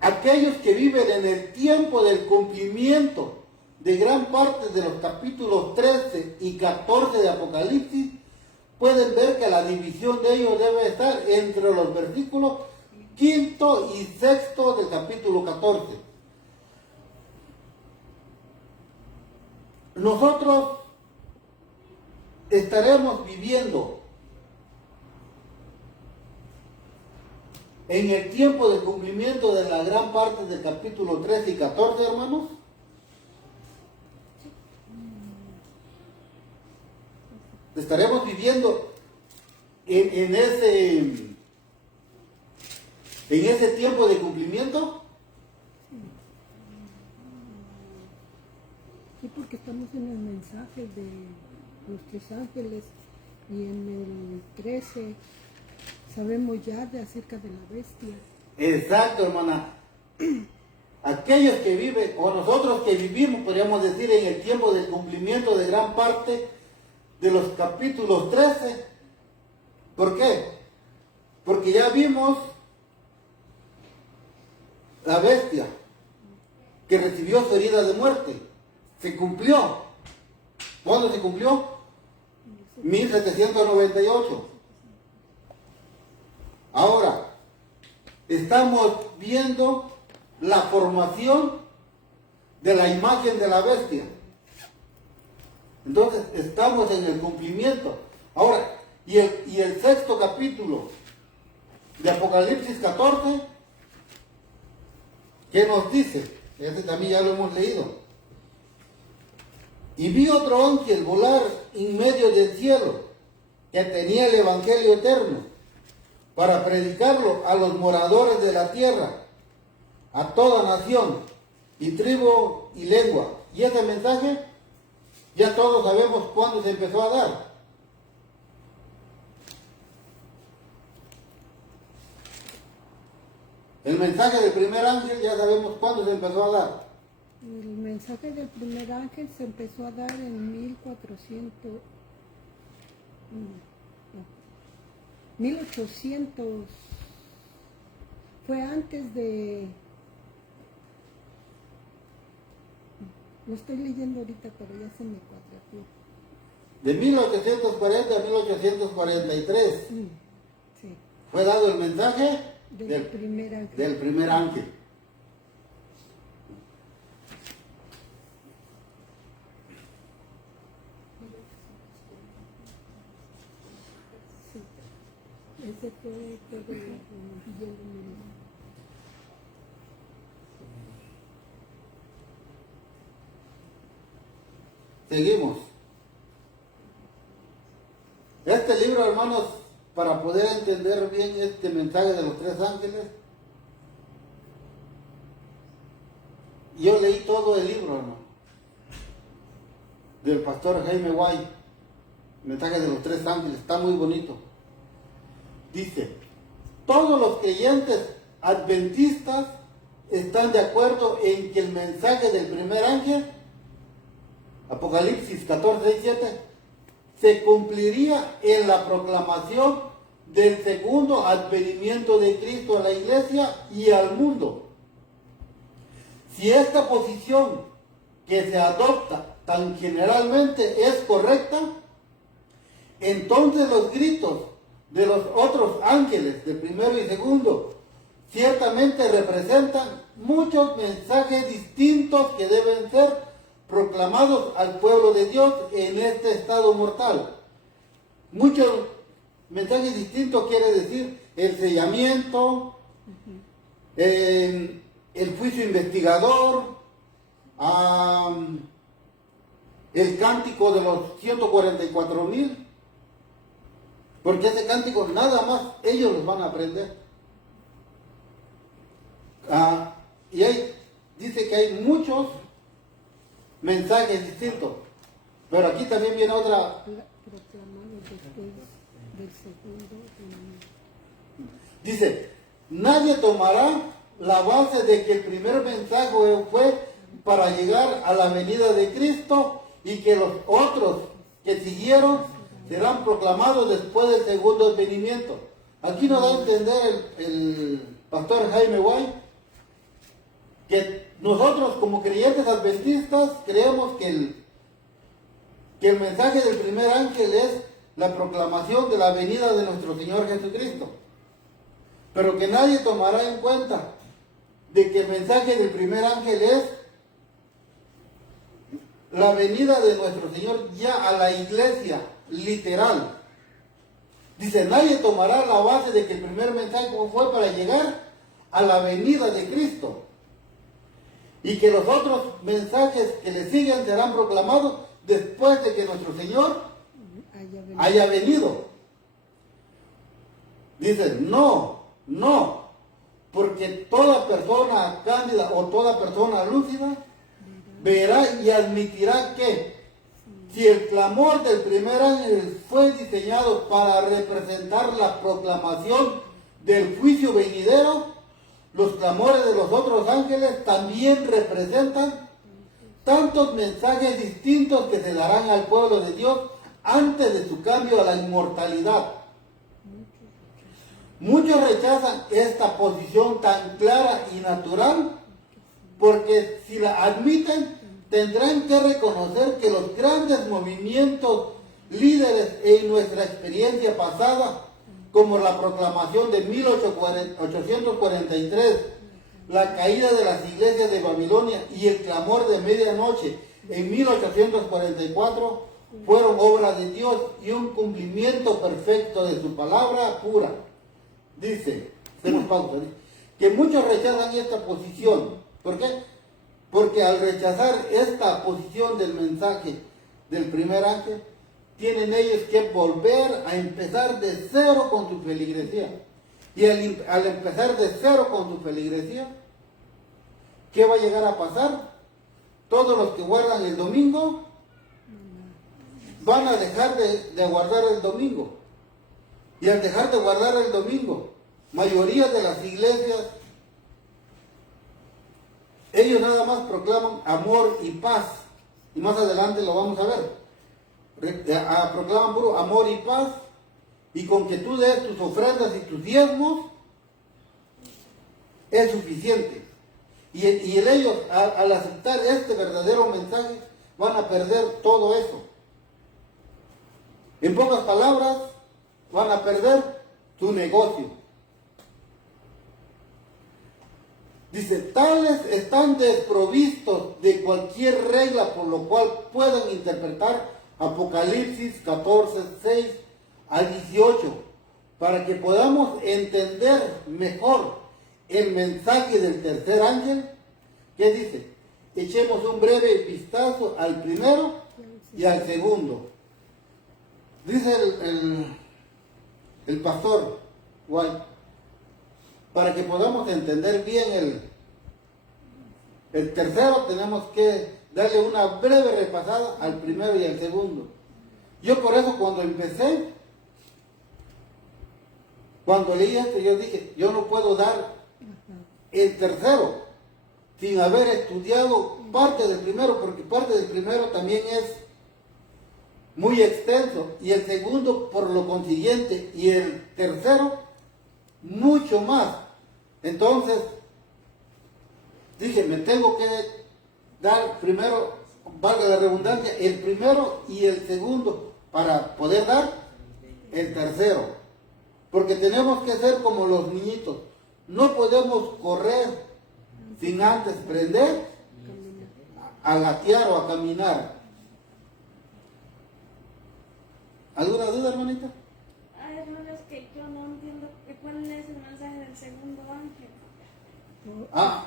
aquellos que viven en el tiempo del cumplimiento de gran parte de los capítulos 13 y 14 de Apocalipsis, pueden ver que la división de ellos debe estar entre los versículos 5 y 6 del capítulo 14. Nosotros estaremos viviendo en el tiempo del cumplimiento de la gran parte del capítulo 13 y 14, hermanos. Estaremos viviendo en ese tiempo de cumplimiento. Sí, porque estamos en el mensaje de los 3 ángeles, y en el 13 sabemos ya acerca de la bestia. Exacto, hermana. Aquellos que viven, o nosotros que vivimos, podríamos decir, en el tiempo del cumplimiento de gran parte de los capítulos 13. ¿Por qué? Porque ya vimos la bestia que recibió su herida de muerte. Se cumplió. ¿Cuándo se cumplió? 1798. Ahora, estamos viendo la formación de la imagen de la bestia. Entonces, estamos en el cumplimiento. Ahora, y el 6º capítulo de Apocalipsis 14, ¿qué nos dice? Este también ya lo hemos leído. Y vi otro ángel volar en medio del cielo, que tenía el evangelio eterno, para predicarlo a los moradores de la tierra, a toda nación, y tribu y lengua. Y ese mensaje ya todos sabemos cuándo se empezó a dar. El mensaje del primer ángel ya sabemos cuándo se empezó a dar. El mensaje del primer ángel se empezó a dar en 1800. Fue antes de... Lo estoy leyendo ahorita, pero ya se me cuadració. De 1840 a 1843 Sí. fue dado el mensaje Del primer ángel. del primer ángel. Sí. Ese fue todo el Seguimos. Este libro, hermanos, para poder entender bien este mensaje de los tres ángeles. Yo leí todo el libro, ¿no?, del pastor Jaime White, mensaje de los tres ángeles, está muy bonito. Dice, todos los creyentes adventistas están de acuerdo en que el mensaje del primer ángel, Apocalipsis 14:6-7, se cumpliría en la proclamación del segundo advenimiento de Cristo a la iglesia y al mundo. Si esta posición que se adopta tan generalmente es correcta, entonces los gritos de los otros ángeles, del primero y segundo, ciertamente representan muchos mensajes distintos que deben ser proclamados al pueblo de Dios en este estado mortal. Muchos mensajes distintos quiere decir el sellamiento, el juicio investigador, el cántico de los 144,000, porque ese cántico nada más ellos los van a aprender. Y dice que hay muchos mensajes distintos, pero aquí también viene otra. Proclamado después del segundo. Dice, nadie tomará la base de que el primer mensaje fue para llegar a la venida de Cristo y que los otros que siguieron serán proclamados después del segundo advenimiento. Aquí nos da a entender el pastor Jaime White que nosotros como creyentes adventistas creemos que el mensaje del primer ángel es la proclamación de la venida de nuestro Señor Jesucristo, pero que nadie tomará en cuenta de que el mensaje del primer ángel es la venida de nuestro Señor ya a la iglesia, literal. Dice, nadie tomará la base de que el primer mensaje fue para llegar a la venida de Cristo y que los otros mensajes que le siguen serán proclamados después de que nuestro Señor haya venido. Dice, no, porque toda persona cándida o toda persona lúcida verá y admitirá que si el clamor del primer ángel fue diseñado para representar la proclamación del juicio venidero, los clamores de los otros ángeles también representan tantos mensajes distintos que se darán al pueblo de Dios antes de su cambio a la inmortalidad. Muchos rechazan esta posición tan clara y natural porque si la admiten tendrán que reconocer que los grandes movimientos líderes en nuestra experiencia pasada, como la proclamación de 1843, la caída de las iglesias de Babilonia y el clamor de medianoche en 1844, fueron obra de Dios y un cumplimiento perfecto de su palabra pura. Dice, que muchos rechazan esta posición. ¿Por qué? Porque al rechazar esta posición del mensaje del primer ángel, tienen ellos que volver a empezar de cero con su feligresía. Y al empezar de cero con su feligresía, ¿qué va a llegar a pasar? Todos los que guardan el domingo van a dejar de guardar el domingo. Y al dejar de guardar el domingo, mayoría de las iglesias, ellos nada más proclaman amor y paz. Y más adelante lo vamos a ver. Proclaman puro amor y paz. Y con que tú des tus ofrendas y tus diezmos, es suficiente. Y ellos, al aceptar este verdadero mensaje, van a perder todo eso. En pocas palabras, van a perder su negocio. Dice, tales están desprovistos de cualquier regla por lo cual puedan interpretar Apocalipsis 14:6 al 18, para que podamos entender mejor el mensaje del tercer ángel. ¿Qué dice? Echemos un breve vistazo al primero y al segundo. Dice el pastor White, para que podamos entender bien el tercero, tenemos que darle una breve repasada al primero y al segundo. Yo por eso cuando leí esto, yo dije, yo no puedo dar el tercero sin haber estudiado parte del primero, porque parte del primero también es muy extenso, y el segundo por lo consiguiente, y el tercero mucho más. Entonces dije, me tengo que dar primero, valga la redundancia, el primero y el segundo para poder dar el tercero, porque tenemos que ser como los niñitos, no podemos correr sin antes aprender a gatear o a caminar. ¿Alguna duda, hermanita? Ay, hermano, es que yo no entiendo cuál es el mensaje del segundo ángel. Ah,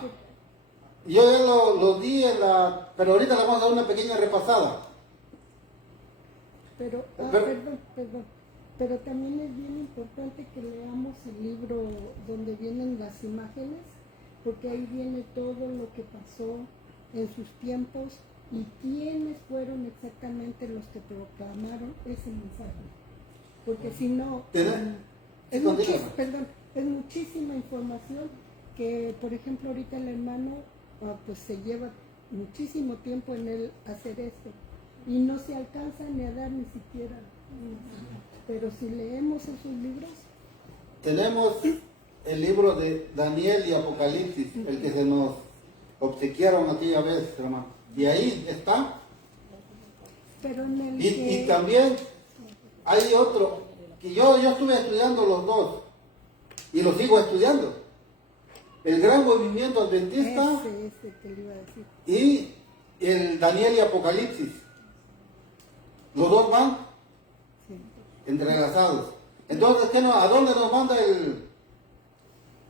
yo ya lo di pero ahorita le vamos a dar una pequeña repasada. Pero, perdón. Pero también es bien importante que leamos el libro donde vienen las imágenes, porque ahí viene todo lo que pasó en sus tiempos y quiénes fueron exactamente los que proclamaron ese mensaje. Porque si no, es muchísima información que, por ejemplo, ahorita el hermano pues se lleva muchísimo tiempo en él hacer esto y no se alcanza ni a dar ni siquiera. Pero si leemos esos libros, tenemos el libro de Daniel y Apocalipsis, el que se nos obsequiaron aquella vez, hermano. Y ahí está. Pero en el y también hay otro, que yo estuve estudiando los dos, y lo sigo estudiando. El Gran Movimiento Adventista ese que le iba a decir. Y el Daniel y Apocalipsis. Los dos van entrelazados. Entonces, ¿a dónde nos manda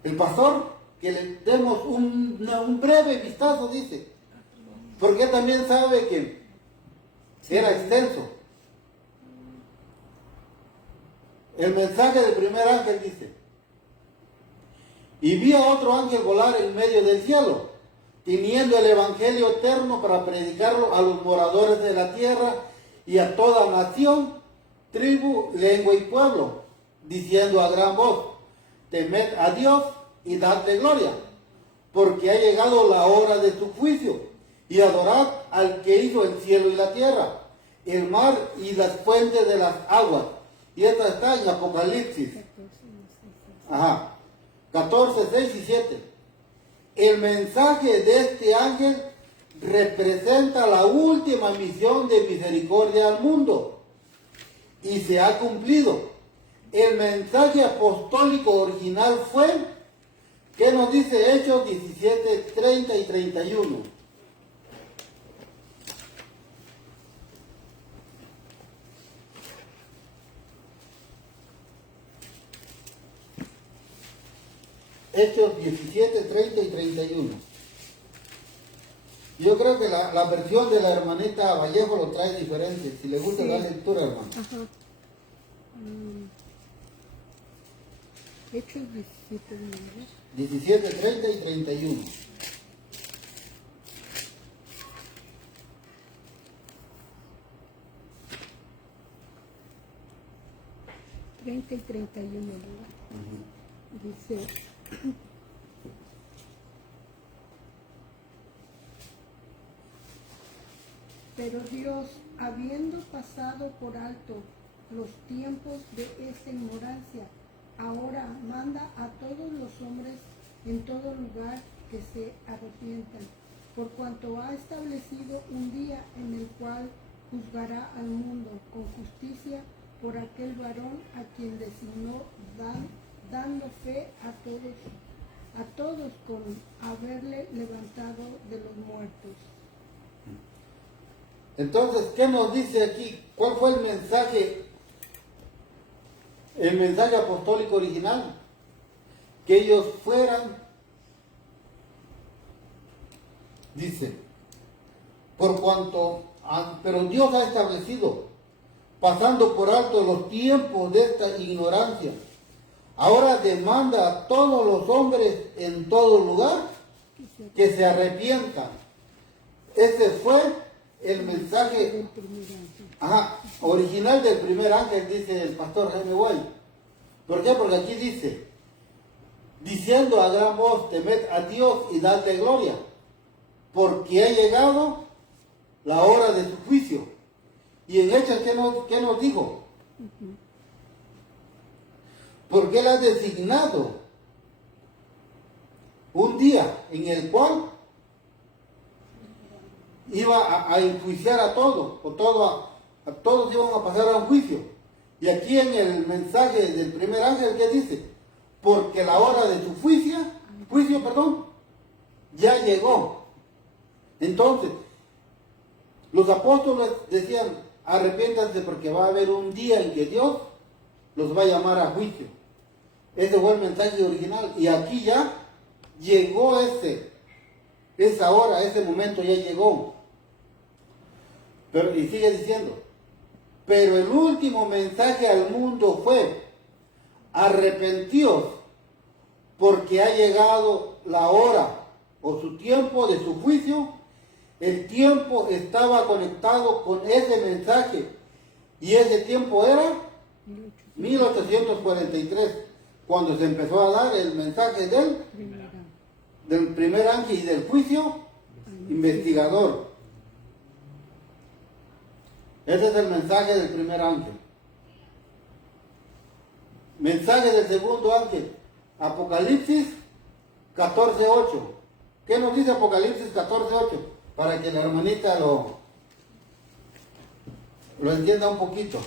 el pastor? Que le demos un breve vistazo, dice. Porque también sabe que era extenso. El mensaje del primer ángel dice: y vi a otro ángel volar en medio del cielo, teniendo el evangelio eterno para predicarlo a los moradores de la tierra y a toda nación, tribu, lengua y pueblo, diciendo a gran voz: temed a Dios y dadle gloria, porque ha llegado la hora de su juicio, y adorad al que hizo el cielo y la tierra, el mar y las fuentes de las aguas. Y esta está en Apocalipsis 14, 6 y 7. El mensaje de este ángel representa la última misión de misericordia al mundo y se ha cumplido. El mensaje apostólico original fue, ¿qué nos dice Hechos 17, 30 y 31? Hechos 17, 30 y 31. Yo creo que la versión de la hermanita Vallejo lo trae diferente. Si le gusta la lectura, hermano. Ajá. Hechos 17, ¿no? 17, 30 y 31. Y 31, ¿verdad? Dice: pero Dios, habiendo pasado por alto los tiempos de esta ignorancia, ahora manda a todos los hombres en todo lugar que se arrepientan, por cuanto ha establecido un día en el cual juzgará al mundo con justicia por aquel varón a quien designó, dando fe a todos con haberle levantado de los muertos. Entonces, ¿qué nos dice aquí? ¿Cuál fue el mensaje? El mensaje apostólico original. Que ellos fueran, dice, pero Dios ha establecido, pasando por alto los tiempos de esta ignorancia, ahora demanda a todos los hombres en todo lugar que se arrepientan. Ese fue el mensaje original del primer ángel, dice el pastor Jaime White. ¿Por qué? Porque aquí dice, diciendo a gran voz, temed a Dios y dadle gloria, porque ha llegado la hora de su juicio. Y en Hechos, ¿qué nos dijo? Porque Él ha designado un día en el cual iba a enjuiciar a todos, a todos iban a pasar a un juicio. Y aquí en el mensaje del primer ángel, ¿qué dice? Porque la hora de su juicio, ya llegó. Entonces, los apóstoles decían, arrepiéntanse porque va a haber un día en que Dios los va a llamar a juicio. Ese fue el mensaje original. Y aquí ya llegó esa hora, ese momento ya llegó. Pero, y sigue diciendo, pero el último mensaje al mundo fue, arrepentíos, porque ha llegado la hora o su tiempo de su juicio. El tiempo estaba conectado con ese mensaje y ese tiempo era 1843, cuando se empezó a dar el mensaje del primer ángel y del juicio investigador. Ese es el mensaje del primer ángel. Mensaje del segundo ángel, Apocalipsis 14:8. ¿Qué nos dice Apocalipsis 14:8? Para que la hermanita lo entienda un poquito.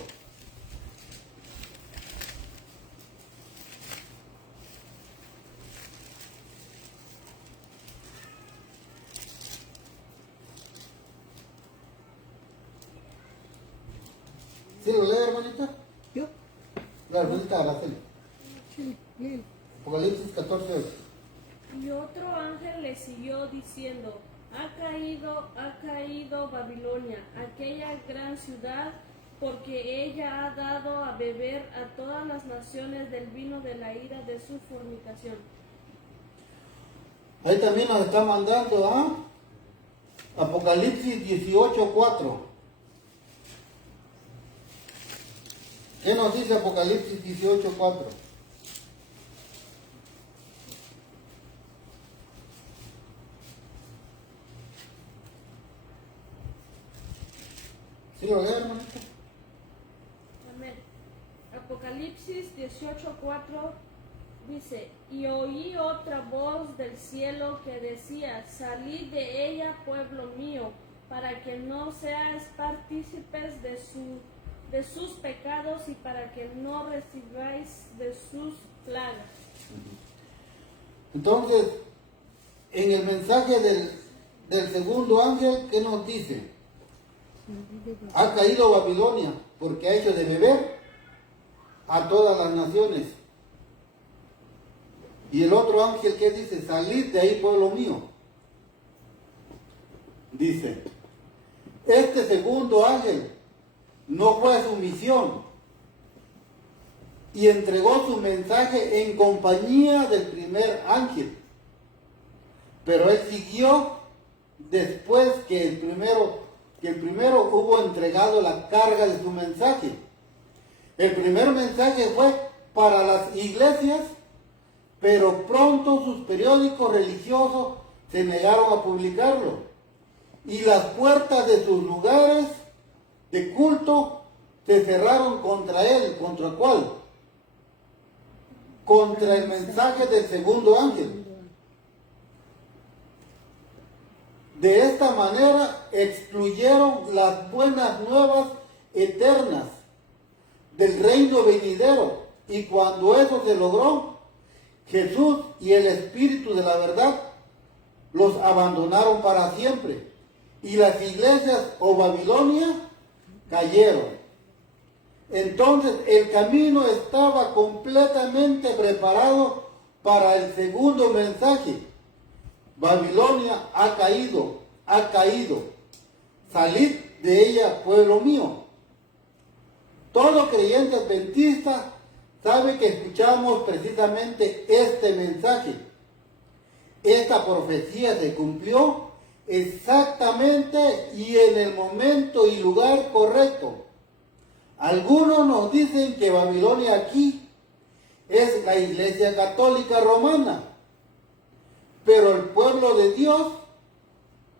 ¿Sí lo lee, hermanita? ¿Yo? La hermanita Araceli. Sí, bien. Apocalipsis 14:8. Y otro ángel le siguió diciendo, ha caído Babilonia, aquella gran ciudad, porque ella ha dado a beber a todas las naciones del vino de la ira de su fornicación. Ahí también nos está mandando a Apocalipsis 18:4. ¿Qué nos dice Apocalipsis 18:4? ¿Sí lo lee, hermanito? Amén. Apocalipsis 18:4 dice, y oí otra voz del cielo que decía, salid de ella, pueblo mío, para que no seáis partícipes de sus pecados y para que no recibáis de sus plagas. Entonces, en el mensaje del segundo ángel, ¿qué nos dice? Ha caído Babilonia porque ha hecho de beber a todas las naciones. Y el otro ángel, ¿qué dice? Salid de ahí, pueblo mío. Dice, este segundo ángel no fue a su misión y entregó su mensaje en compañía del primer ángel. Pero él siguió después que el primero hubo entregado la carga de su mensaje. El primer mensaje fue para las iglesias, pero pronto sus periódicos religiosos se negaron a publicarlo. Y las puertas de sus lugares de culto se cerraron contra él. ¿Contra cuál? Contra el mensaje del segundo ángel. De esta manera excluyeron las buenas nuevas eternas del reino venidero. Y cuando eso se logró, Jesús y el Espíritu de la verdad los abandonaron para siempre. Y las iglesias o Babilonia cayeron. Entonces el camino estaba completamente preparado para el segundo mensaje. Babilonia ha caído. Salid de ella, pueblo mío. todo creyente adventista sabe que escuchamos precisamente este mensaje. Esta profecía se cumplió exactamente y en el momento y lugar correcto. Algunos nos dicen que Babilonia aquí es la Iglesia Católica Romana, pero el pueblo de Dios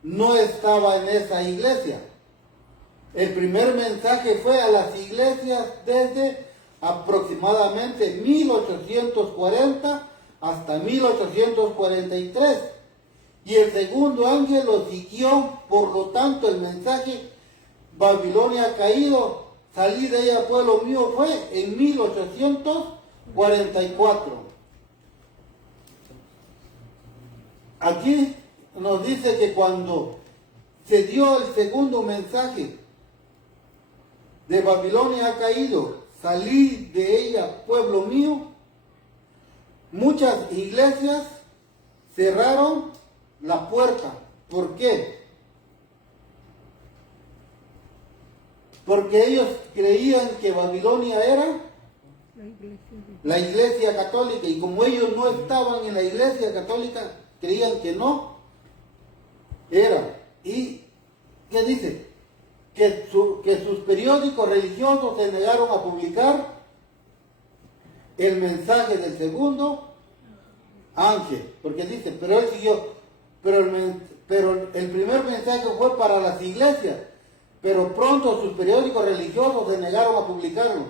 no estaba en esa iglesia. El primer mensaje fue a las iglesias desde aproximadamente 1840 hasta 1843. Y el segundo ángel lo siguió, por lo tanto el mensaje Babilonia ha caído, salí de ella pueblo mío, fue en 1844. Aquí nos dice que cuando se dio el segundo mensaje de Babilonia ha caído, salí de ella pueblo mío, muchas iglesias cerraron la puerta. ¿Por qué? Porque ellos creían que Babilonia era la iglesia católica, y como ellos no estaban en la iglesia católica, creían que no era. ¿Y qué dice? Que sus periódicos religiosos se negaron a publicar el mensaje del segundo ángel, porque dice, pero él siguió, pero el primer mensaje fue para las iglesias, pero pronto sus periódicos religiosos se negaron a publicarlo.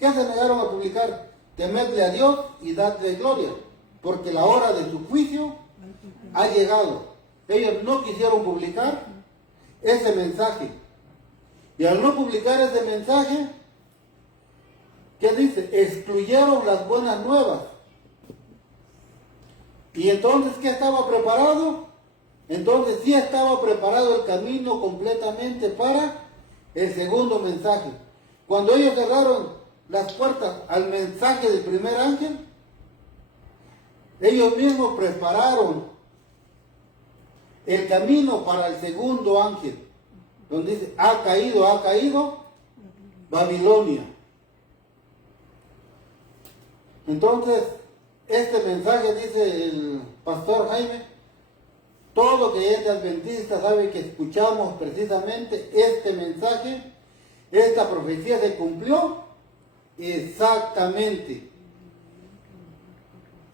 ¿Qué se negaron a publicar? Temedle a Dios y dadle gloria, porque la hora de su juicio ha llegado. Ellos no quisieron publicar ese mensaje. Y al no publicar ese mensaje, ¿qué dice? Excluyeron las buenas nuevas. Y entonces, ¿qué estaba preparado? Entonces sí estaba preparado el camino completamente para el segundo mensaje. Cuando ellos cerraron las puertas al mensaje del primer ángel, ellos mismos prepararon el camino para el segundo ángel, donde dice, ha caído Babilonia. Entonces, este mensaje, dice el pastor Jaime, todo creyente adventista sabe que escuchamos precisamente este mensaje, esta profecía se cumplió exactamente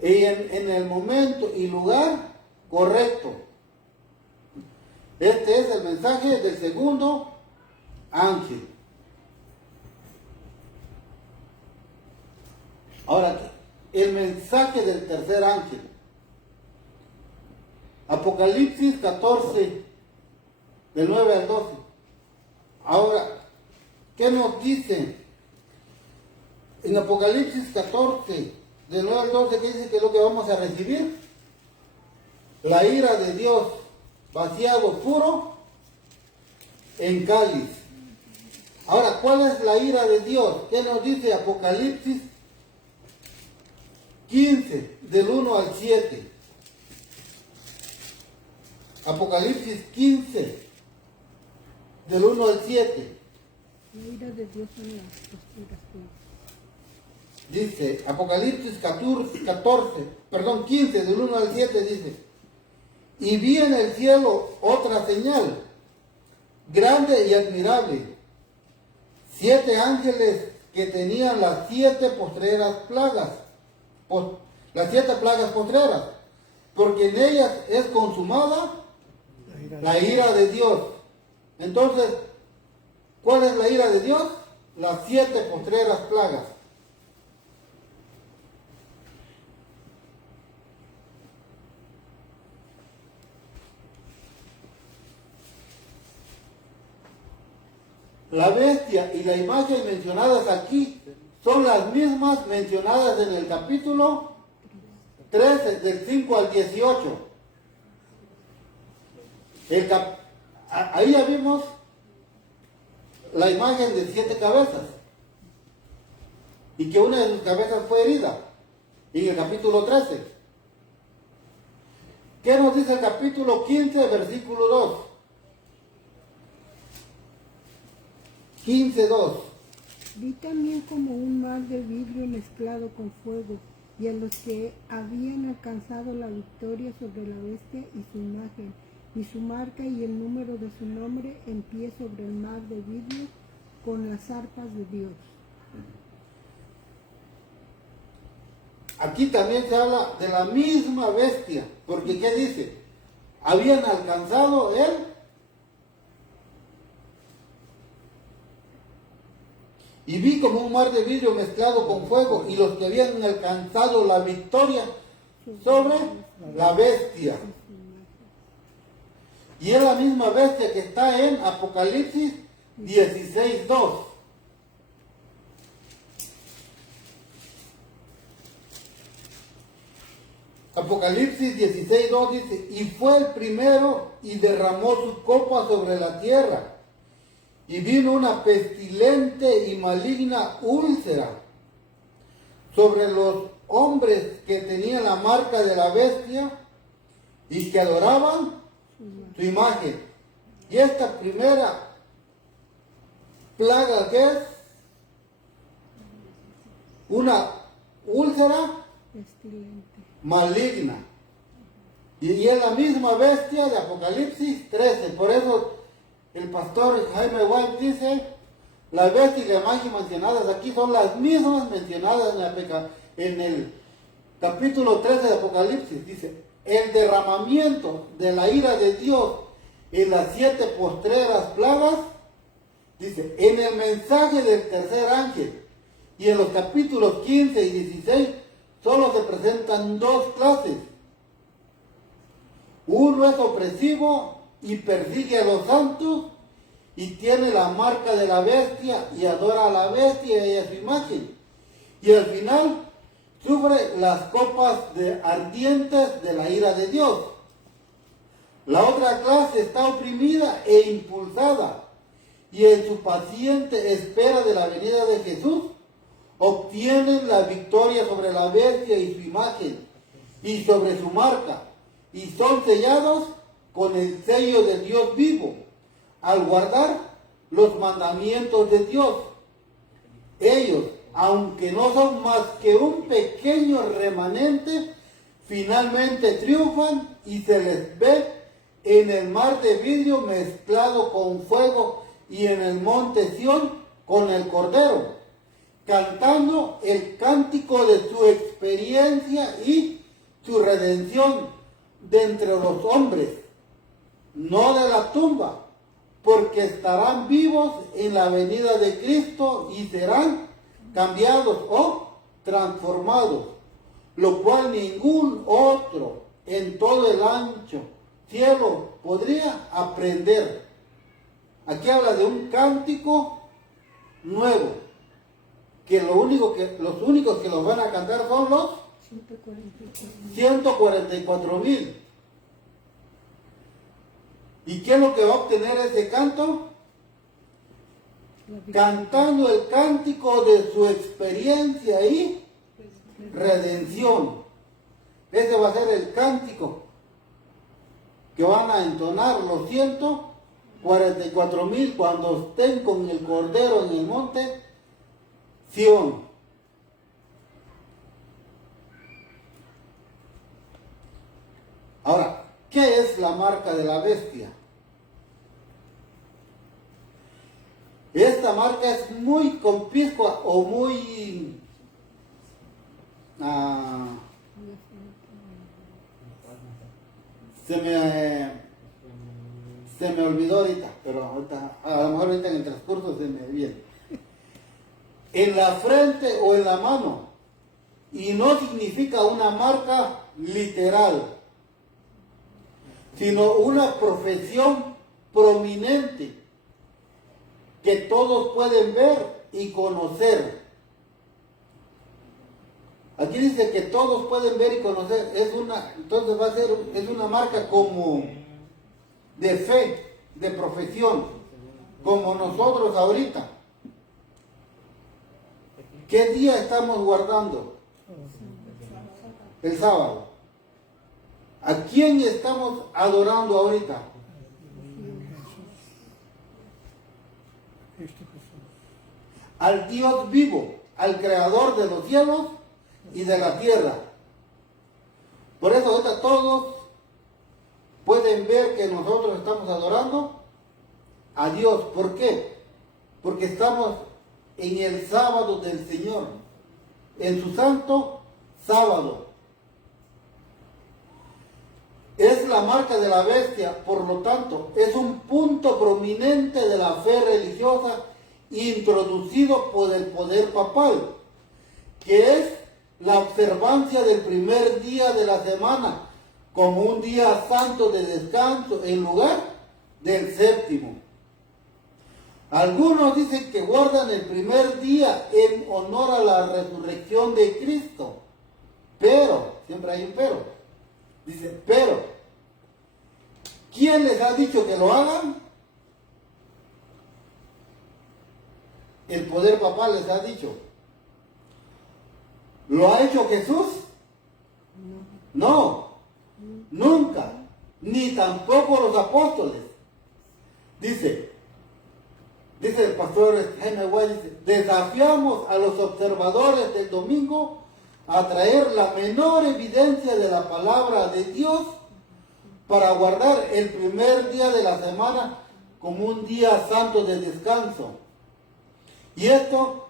y en el momento y lugar correcto. Este es el mensaje del segundo ángel. Ahora, el mensaje del tercer ángel. Apocalipsis 14, del 9 al 12. Ahora, ¿qué nos dice? En Apocalipsis 14, del 9 al 12, ¿qué dice que es lo que vamos a recibir? La ira de Dios, vaciado puro en cáliz. Ahora, ¿cuál es la ira de Dios? ¿Qué nos dice Apocalipsis 15, del 1 al 7? Apocalipsis 15, del 1 al 7. La ira de Dios en las posturas. Dice, Apocalipsis 15, del 1 al 7, dice, y vi en el cielo otra señal, grande y admirable, 7 ángeles que tenían las 7 postreras plagas, las 7 plagas postreras, porque en ellas es consumada la ira de Dios. Entonces, ¿cuál es la ira de Dios? Las 7 postreras plagas. La bestia y la imagen mencionadas aquí son las mismas mencionadas en el capítulo 13, del 5 al 18. Ahí ya vimos la imagen de 7 cabezas y que una de sus cabezas fue herida en el capítulo 13. ¿Qué nos dice el capítulo 15, versículo 2? 15:2. Vi también como un mar de vidrio mezclado con fuego, y a los que habían alcanzado la victoria sobre la bestia y su imagen, y su marca y el número de su nombre, en pie sobre el mar de vidrio con las arpas de Dios. Aquí también se habla de la misma bestia, porque ¿qué dice? Habían alcanzado él. Y vi como un mar de vidrio mezclado con fuego, y los que habían alcanzado la victoria sobre la bestia. Y es la misma bestia que está en Apocalipsis 16:2. Apocalipsis 16:2 dice, y fue el primero y derramó su copa sobre la tierra. Y vino una pestilente y maligna úlcera sobre los hombres que tenían la marca de la bestia y que adoraban su imagen. Y esta primera plaga, que es una úlcera maligna. Y es la misma bestia de Apocalipsis 13. Por eso el pastor Jaime White dice, las bestias y la imagen mencionadas aquí son las mismas mencionadas en el capítulo 13 de Apocalipsis. Dice, el derramamiento de la ira de Dios en las 7 postreras plagas, dice, en el mensaje del tercer ángel y en los capítulos 15 y 16 solo se presentan 2 clases. Uno es opresivo y persigue a los santos y tiene la marca de la bestia y adora a la bestia y a su imagen. Y al final sufre las copas ardientes de la ira de Dios. La otra clase está oprimida e impulsada y en su paciente espera de la venida de Jesús obtienen la victoria sobre la bestia y su imagen y sobre su marca y son sellados con el sello de Dios vivo, al guardar los mandamientos de Dios. Ellos, aunque no son más que un pequeño remanente, finalmente triunfan y se les ve en el mar de vidrio mezclado con fuego y en el monte Sión con el Cordero, cantando el cántico de su experiencia y su redención de entre los hombres, no de la tumba, porque estarán vivos en la venida de Cristo y serán cambiados o transformados, lo cual ningún otro en todo el ancho cielo podría aprender. Aquí habla de un cántico nuevo, que los únicos que los van a cantar son los 144,000. ¿Y qué es lo que va a obtener ese canto? Cantando el cántico de su experiencia y redención. Ese va a ser el cántico que van a entonar los 144,000 cuando estén con el Cordero en el monte Sión. Ahora, ¿qué es la marca de la bestia? Esta marca es muy conspicua o muy... se me olvidó ahorita, pero ahorita, a lo mejor ahorita en el transcurso se me viene. En la frente o en la mano. Y no significa una marca literal, sino una profesión prominente que todos pueden ver y conocer. Aquí dice que todos pueden ver y conocer. Entonces va a ser, es una marca como de fe, de profesión, como nosotros ahorita. ¿Qué día estamos guardando? El sábado. ¿A quién estamos adorando ahorita? al Dios vivo, al creador de los cielos y de la tierra. Por eso ahorita todos pueden ver que nosotros estamos adorando a Dios. ¿Por qué? Porque estamos en el sábado del Señor, en su santo sábado. Es la marca de la bestia, por lo tanto, es un punto prominente de la fe religiosa introducido por el poder papal, que es la observancia del primer día de la semana como un día santo de descanso en lugar del séptimo. Algunos dicen que guardan el primer día en honor a la resurrección de Cristo, pero, siempre hay un pero, dice, pero, ¿quién les ha dicho que lo hagan? El poder papal les ha dicho. ¿Lo ha hecho Jesús? No, nunca, ni tampoco los apóstoles. Dice el pastor Jaime White, dice, desafiamos a los observadores del domingo a traer la menor evidencia de la palabra de Dios para guardar el primer día de la semana como un día santo de descanso. Y esto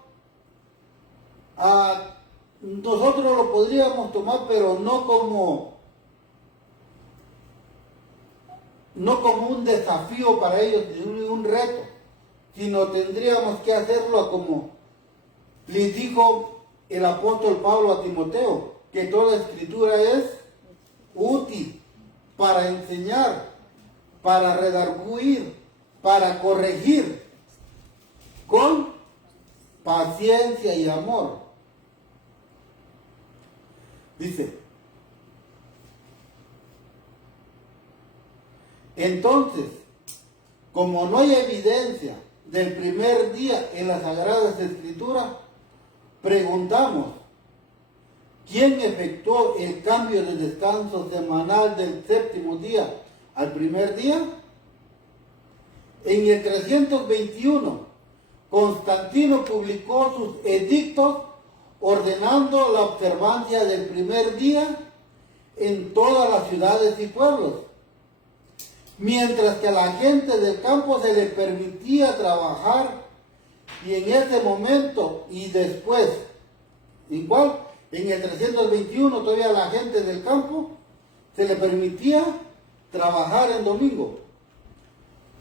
nosotros lo podríamos tomar, pero no como un desafío para ellos, un reto, sino tendríamos que hacerlo como les dijo el apóstol Pablo a Timoteo, que toda escritura es útil para enseñar, para redarguir, para corregir, con paciencia y amor. Dice, entonces, como no hay evidencia del primer día en las Sagradas Escrituras, preguntamos, ¿quién efectuó el cambio de descanso semanal del séptimo día al primer día? En el 321, Constantino publicó sus edictos ordenando la observancia del primer día en todas las ciudades y pueblos, mientras que a la gente del campo se le permitía trabajar, y en ese momento y después, igual, en el 321 todavía a la gente del campo se le permitía trabajar en domingo.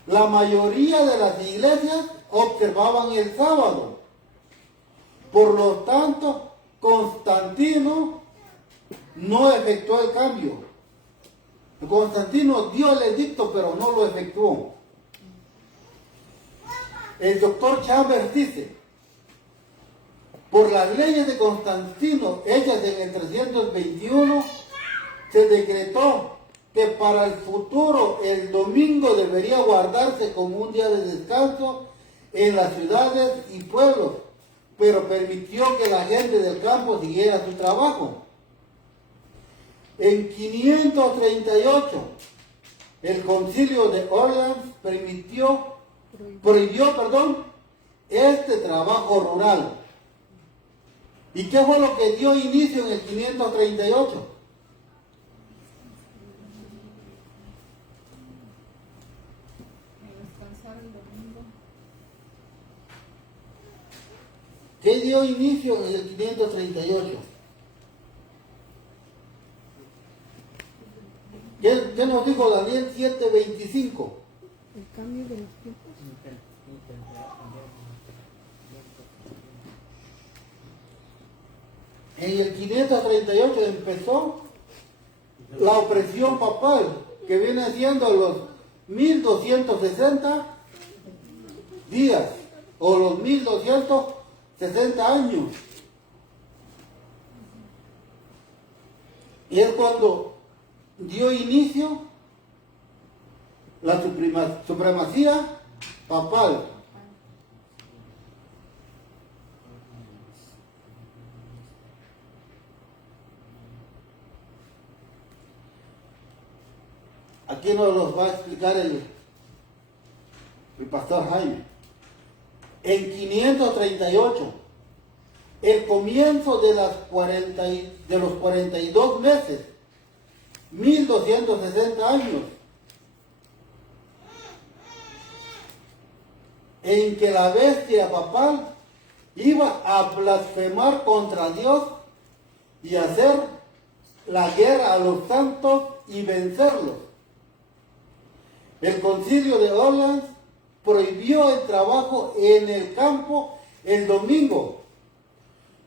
La mayoría de las iglesias observaban el sábado. Por lo tanto, Constantino no efectuó el cambio. Constantino dio el edicto, pero no lo efectuó. El doctor Chambers dice, por las leyes de Constantino hechas en el 321, se decretó que para el futuro el domingo debería guardarse como un día de descanso en las ciudades y pueblos, pero permitió que la gente del campo siguiera su trabajo. En 538, el concilio de Orleans prohibió este trabajo rural. ¿Y qué fue lo que dio inicio en el 538? Descansar el domingo. ¿Qué dio inicio en el 538? ¿Qué nos dijo Daniel 7:25? El cambio de los tiempos. En el 538 empezó la opresión papal, que viene siendo los 1260 días o los 1260 años. Y es cuando dio inicio la supremacía papal. Aquí nos los va a explicar el pastor Jaime. en 538, el comienzo de los 42 meses, 1260 años, en que la bestia papal iba a blasfemar contra Dios y hacer la guerra a los santos y vencerlos. El concilio de Orleans prohibió el trabajo en el campo el domingo,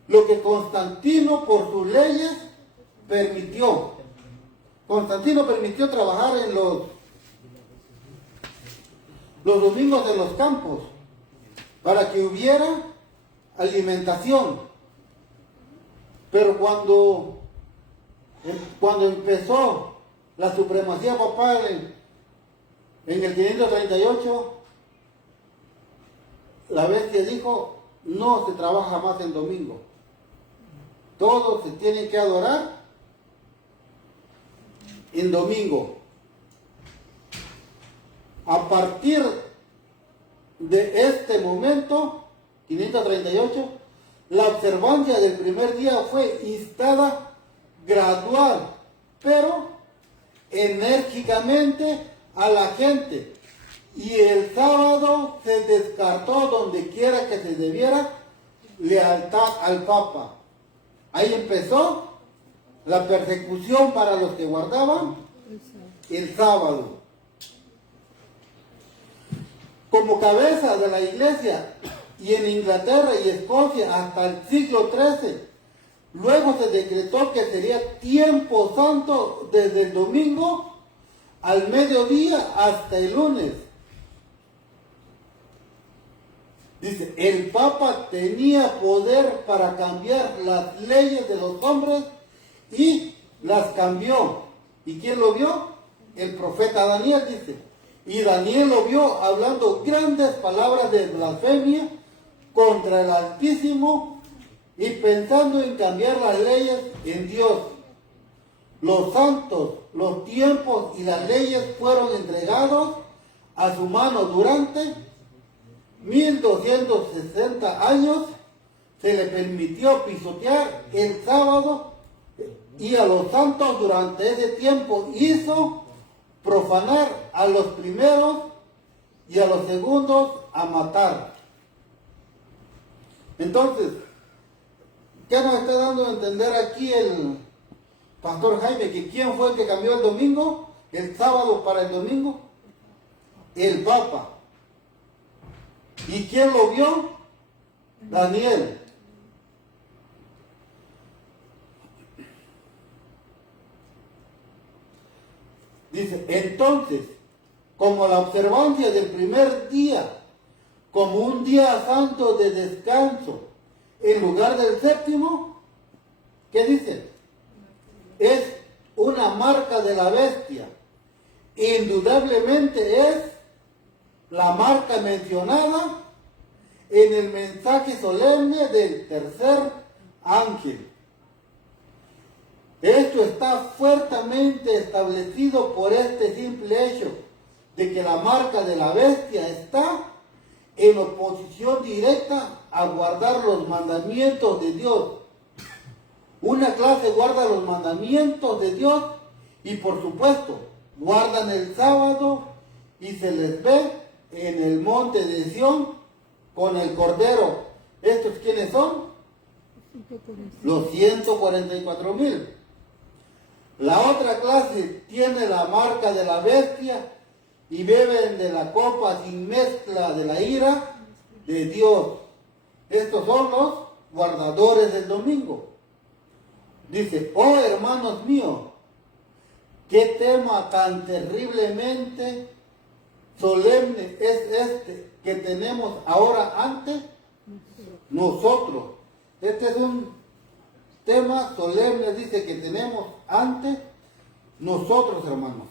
lo que Constantino por sus leyes permitió. Constantino permitió trabajar en los domingos en los campos para que hubiera alimentación. Pero cuando empezó la supremacía papal en el 538, la bestia dijo: no se trabaja más el domingo. Todos se tienen que adorar en domingo. A partir de este momento, 538, la observancia del primer día fue instada gradual, pero enérgicamente a la gente. Y el sábado se descartó donde quiera que se debiera lealtad al Papa. Ahí empezó la persecución para los que guardaban el sábado. Como cabeza de la iglesia, y en Inglaterra y Escocia hasta el siglo XIII, luego se decretó que sería tiempo santo desde el domingo al mediodía hasta el lunes. Dice, el Papa tenía poder para cambiar las leyes de los hombres y las cambió. ¿Y quién lo vio? El profeta Daniel, dice. Y Daniel lo vio hablando grandes palabras de blasfemia contra el Altísimo y pensando en cambiar las leyes en Dios. Los santos, los tiempos y las leyes fueron entregados a su mano durante 1260 años. Se le permitió pisotear el sábado y a los santos durante ese tiempo hizo profanar a los primeros y a los segundos a matar. Entonces, ¿qué nos está dando a entender aquí el pastor Jaime? Que ¿quién fue el que cambió el domingo? El sábado para el domingo. El Papa. ¿Y quién lo vio? Daniel. Dice, entonces, como la observancia del primer día, como un día santo de descanso, en lugar del séptimo, ¿qué dice? Es una marca de la bestia. Indudablemente es la marca mencionada en el mensaje solemne del tercer ángel. Esto está fuertemente establecido por este simple hecho de que la marca de la bestia está en oposición directa a guardar los mandamientos de Dios. Una clase guarda los mandamientos de Dios y por supuesto guardan el sábado y se les ve en el monte de Sión con el Cordero. ¿Estos quiénes son? Los 144,000. La otra clase tiene la marca de la bestia y beben de la copa sin mezcla de la ira de Dios. Estos son los guardadores del domingo. Dice, oh hermanos míos, qué tema tan terriblemente solemne es este que tenemos ahora ante nosotros. Este es un tema solemne, dice, que tenemos ante nosotros, hermanos.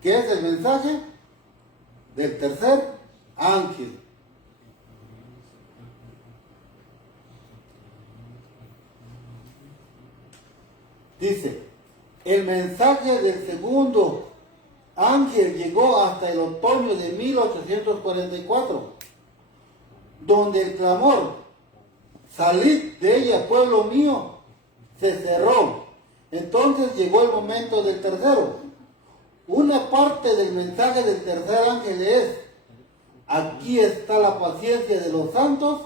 ¿Qué es el mensaje del tercer ángel? Dice, el mensaje del segundo ángel llegó hasta el otoño de 1844, donde el clamor, salid de ella, pueblo mío, se cerró. Entonces llegó el momento del tercero. Una parte del mensaje del tercer ángel es: aquí está la paciencia de los santos,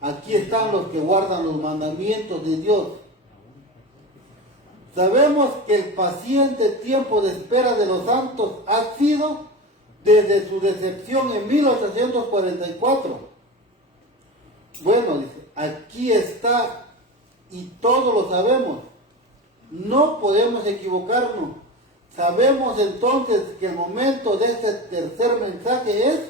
aquí están los que guardan los mandamientos de Dios. Sabemos que el paciente tiempo de espera de los santos ha sido desde su decepción en 1844. Bueno, dice, aquí está y todos lo sabemos. No podemos equivocarnos. Sabemos entonces que el momento de este tercer mensaje es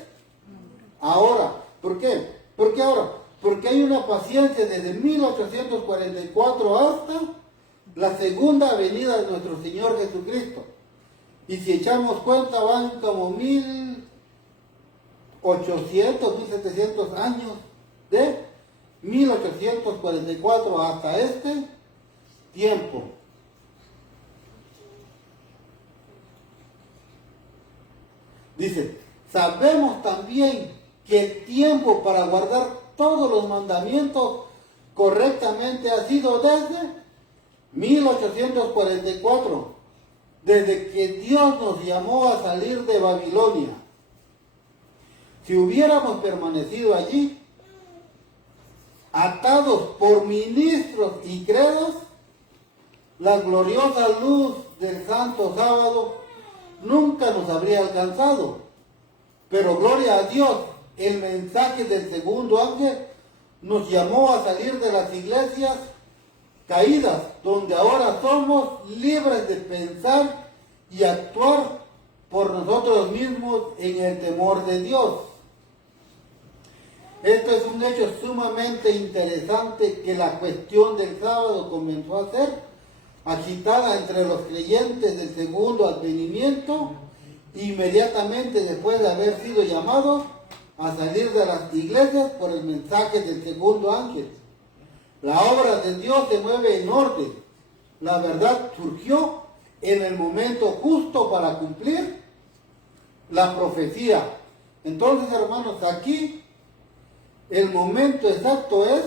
ahora. ¿Por qué? ¿Por qué ahora? Porque hay una paciencia desde 1844 hasta la segunda venida de nuestro Señor Jesucristo. Y si echamos cuenta, van como 1800, 1700 años de 1844 hasta este tiempo. Dice, sabemos también que el tiempo para guardar todos los mandamientos correctamente ha sido desde 1844, desde que Dios nos llamó a salir de Babilonia. Si hubiéramos permanecido allí, atados por ministros y credos, la gloriosa luz del santo sábado nunca nos habría alcanzado. Pero gloria a Dios, el mensaje del segundo ángel nos llamó a salir de las iglesias caídas, donde ahora somos libres de pensar y actuar por nosotros mismos en el temor de Dios. Esto es un hecho sumamente interesante, que la cuestión del sábado comenzó a ser agitada entre los creyentes del segundo advenimiento, inmediatamente después de haber sido llamados a salir de las iglesias por el mensaje del segundo ángel. La obra de Dios se mueve en orden. La verdad surgió en el momento justo para cumplir la profecía. Entonces, hermanos, aquí el momento exacto es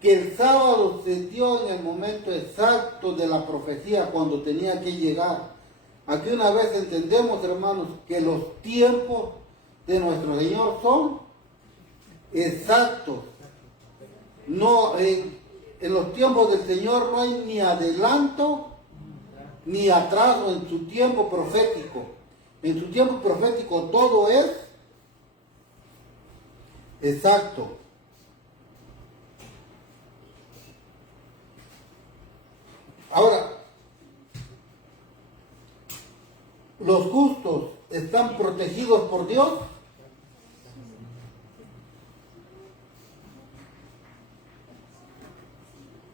que el sábado se dio en el momento exacto de la profecía, cuando tenía que llegar. Aquí una vez entendemos, hermanos, que los tiempos de nuestro Señor son exactos. No, en los tiempos del Señor no hay ni adelanto ni atraso en su tiempo profético. En su tiempo profético todo es exacto. Ahora, ¿los justos están protegidos por Dios?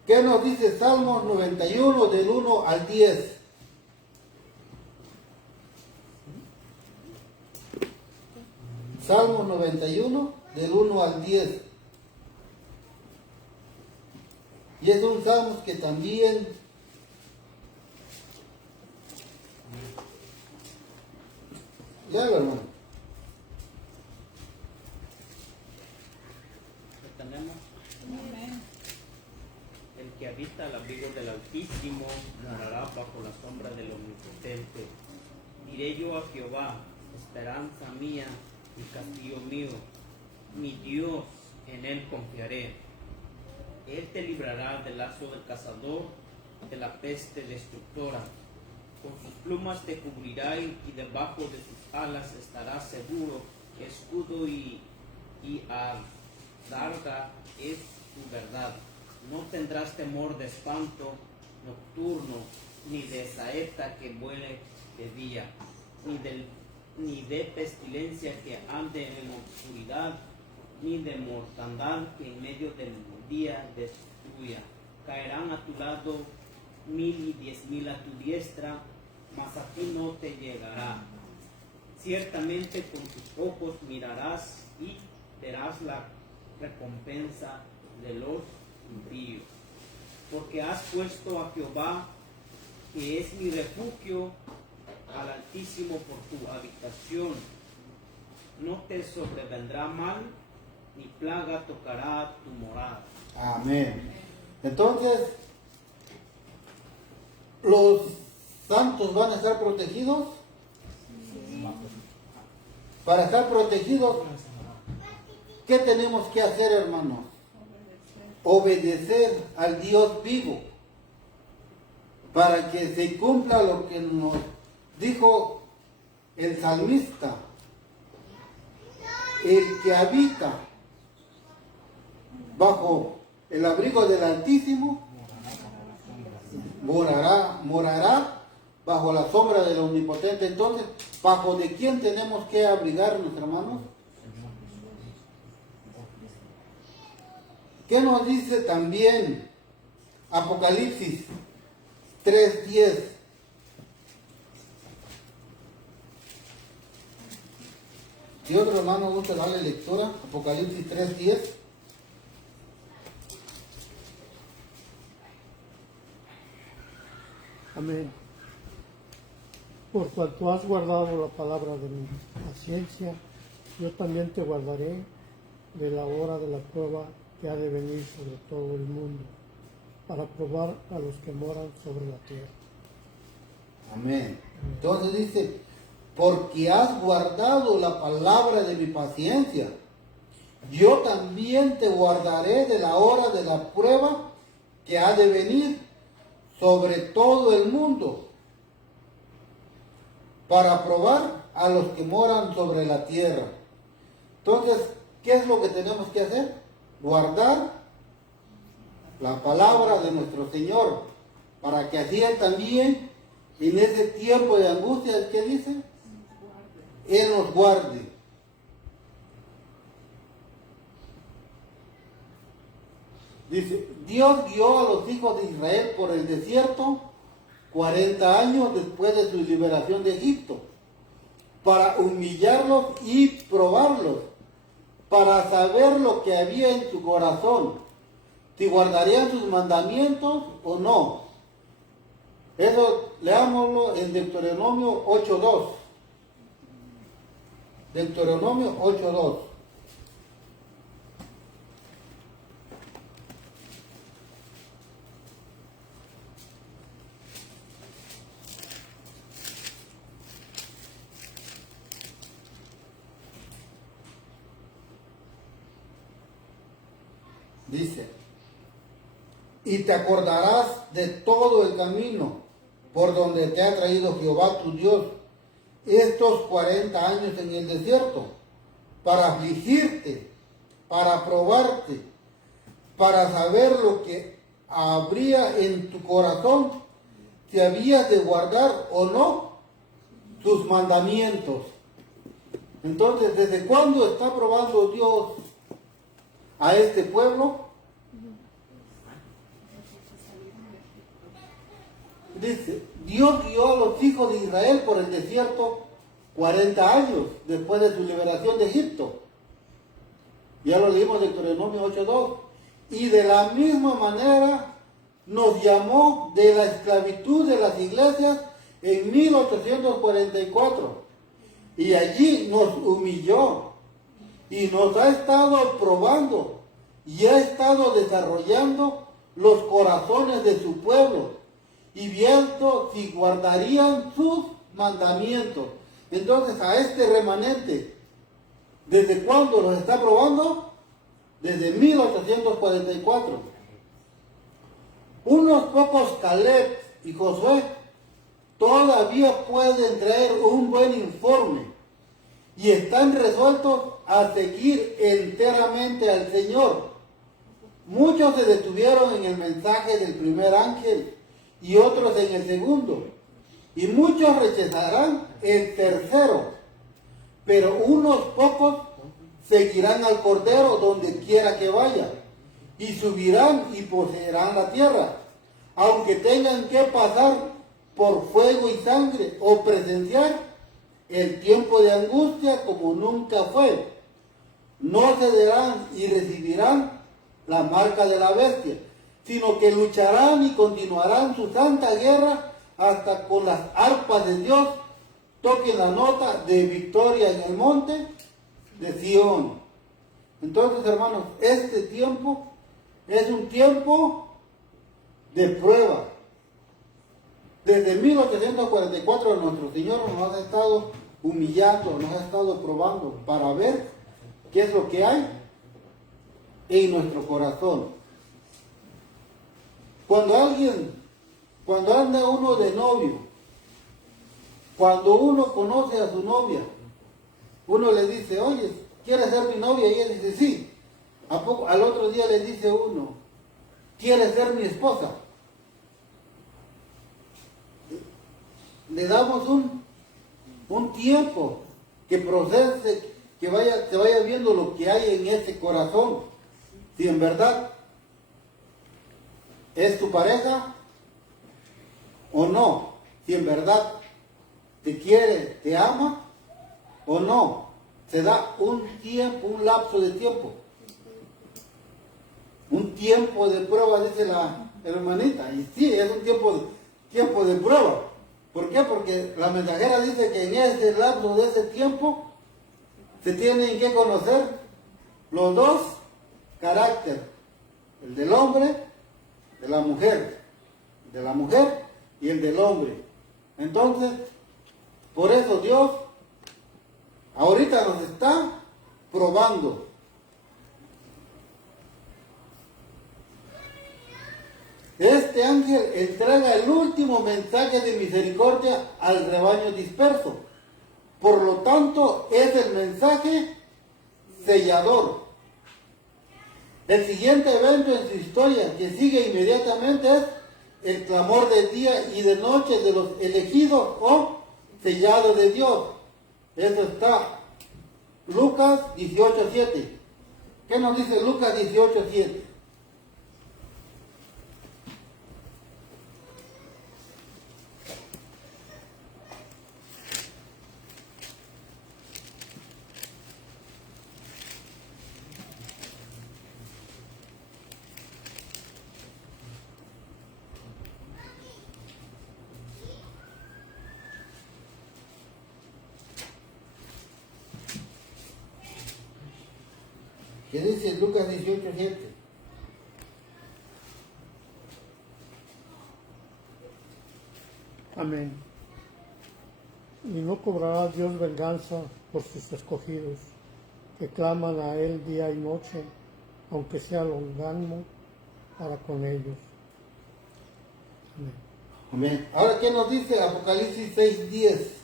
¿Qué nos dice Salmos 91 del 1 al 10? Salmos 91 del 1 al 10. Y es un salmo que también léalo, hermano. Tenemos Amén. el que habita al abrigo del Altísimo morará bajo la sombra del Omnipotente. Diré yo a Jehová, esperanza mía y castillo mío, mi Dios, en él confiaré. Él te librará del lazo del cazador, de la peste destructora. Con sus plumas te cubrirá y debajo de sus alas estarás seguro. Escudo y adarga es tu verdad. No tendrás temor de espanto nocturno, ni de saeta que vuele de día, ni de pestilencia que ande en la oscuridad, ni de mortandad que en medio del día destruya. Caerán a tu lado 1000 y 10,000 a tu diestra, mas a ti no te llegará. Ciertamente con tus ojos mirarás y verás la recompensa de los impíos. Porque has puesto a Jehová que es mi refugio, al Altísimo por tu habitación. No te sobrevendrá mal, ni plaga tocará tu morada. Amén. Entonces, ¿los santos van a estar protegidos? Para estar protegidos, ¿qué tenemos que hacer, hermanos? Obedecer al Dios vivo, para que se cumpla lo que nos dijo el salmista: el que habita bajo el abrigo del Altísimo morará bajo la sombra del Omnipotente. Entonces, ¿bajo de quién tenemos que abrigarnos, hermanos? ¿Qué nos dice también Apocalipsis 3:10? Si otro hermano gusta darle lectura, Apocalipsis 3:10. Amén. Por cuanto has guardado la palabra de mi paciencia, yo también te guardaré de la hora de la prueba que ha de venir sobre todo el mundo, para probar a los que moran sobre la tierra. Amén. Entonces dice, porque has guardado la palabra de mi paciencia, yo también te guardaré de la hora de la prueba que ha de venir sobre todo el mundo, para probar a los que moran sobre la tierra. Entonces, ¿qué es lo que tenemos que hacer? Guardar la palabra de nuestro Señor, para que así Él también, en ese tiempo de angustia, ¿qué dice? Él nos guarde. Dice, Dios guió a los hijos de Israel por el desierto 40 años después de su liberación de Egipto, para humillarlos y probarlos, para saber lo que había en su corazón, si guardarían sus mandamientos o no. Eso leámoslo en Deuteronomio 8:2. Deuteronomio 8:2. Dice, y te acordarás de todo el camino por donde te ha traído Jehová tu Dios estos 40 años en el desierto, para afligirte, para probarte, para saber lo que habría en tu corazón, si habías de guardar o no sus mandamientos. Entonces, ¿desde cuándo está probando Dios a este pueblo? Dice, Dios guió a los hijos de Israel por el desierto 40 años después de su liberación de Egipto. Ya lo leímos en Deuteronomio 8:2. Y de la misma manera nos llamó de la esclavitud de las iglesias en 1844. Y allí nos humilló y nos ha estado probando y ha estado desarrollando los corazones de su pueblo y viendo si guardarían sus mandamientos. Entonces, a este remanente, ¿desde cuándo los está probando? Desde 1844. Unos pocos Caleb y Josué todavía pueden traer un buen informe y están resueltos a seguir enteramente al Señor. Muchos se detuvieron en el mensaje del primer ángel y otros en el segundo, y muchos rechazarán el tercero, pero unos pocos seguirán al Cordero donde quiera que vaya, y subirán y poseerán la tierra, aunque tengan que pasar por fuego y sangre o presenciar el tiempo de angustia como nunca fue. No cederán y recibirán la marca de la bestia, sino que lucharán y continuarán su santa guerra hasta con las arpas de Dios toquen la nota de victoria en el monte de Sión. Entonces, hermanos, este tiempo es un tiempo de prueba. Desde 1844 nuestro Señor nos ha estado humillando, nos ha estado probando para ver qué es lo que hay en nuestro corazón. Cuando anda uno de novio, cuando uno conoce a su novia, uno le dice, oye, ¿quieres ser mi novia? Y ella dice, sí. Al otro día le dice uno, ¿quieres ser mi esposa? Le damos un tiempo que procese, que se vaya viendo lo que hay en ese corazón. Si en verdad es tu pareja o no. Si en verdad te quiere, te ama o no. Se da un tiempo, un lapso de tiempo. Un tiempo de prueba, dice la hermanita. Y sí, es un tiempo de prueba. ¿Por qué? Porque la mensajera dice que en ese lapso de ese tiempo se tienen que conocer los dos caracteres. El del hombre, de la mujer y el del hombre. Entonces, por eso Dios ahorita nos está probando. Este ángel entrega el último mensaje de misericordia al rebaño disperso. Por lo tanto, es el mensaje sellador. El siguiente evento en su historia que sigue inmediatamente es el clamor de día y de noche de los elegidos o sellados de Dios. Eso está Lucas 18:7. ¿Qué nos dice Lucas 18:7? ¿Qué dice Lucas 18:7? Amén. Y no cobrará Dios venganza por sus escogidos, que claman a Él día y noche, aunque sea longánimo para con ellos. Amén. Amén. Ahora, ¿qué nos dice Apocalipsis 6:10?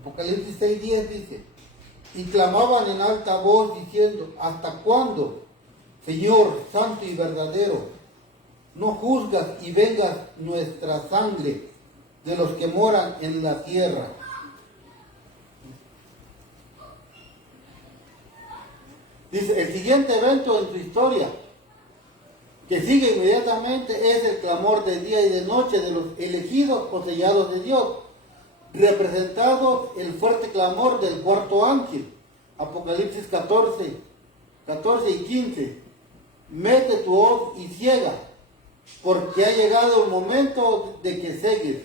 Apocalipsis 6:10 dice, y clamaban en alta voz diciendo, ¿hasta cuándo, Señor santo y verdadero, no juzgas y vengas nuestra sangre de los que moran en la tierra? Dice, el siguiente evento en su historia, que sigue inmediatamente, es el clamor de día y de noche de los elegidos o sellados de Dios, representado el fuerte clamor del cuarto ángel. Apocalipsis 14 y 15. Mete tu hoz y ciega, porque ha llegado el momento de que cegues.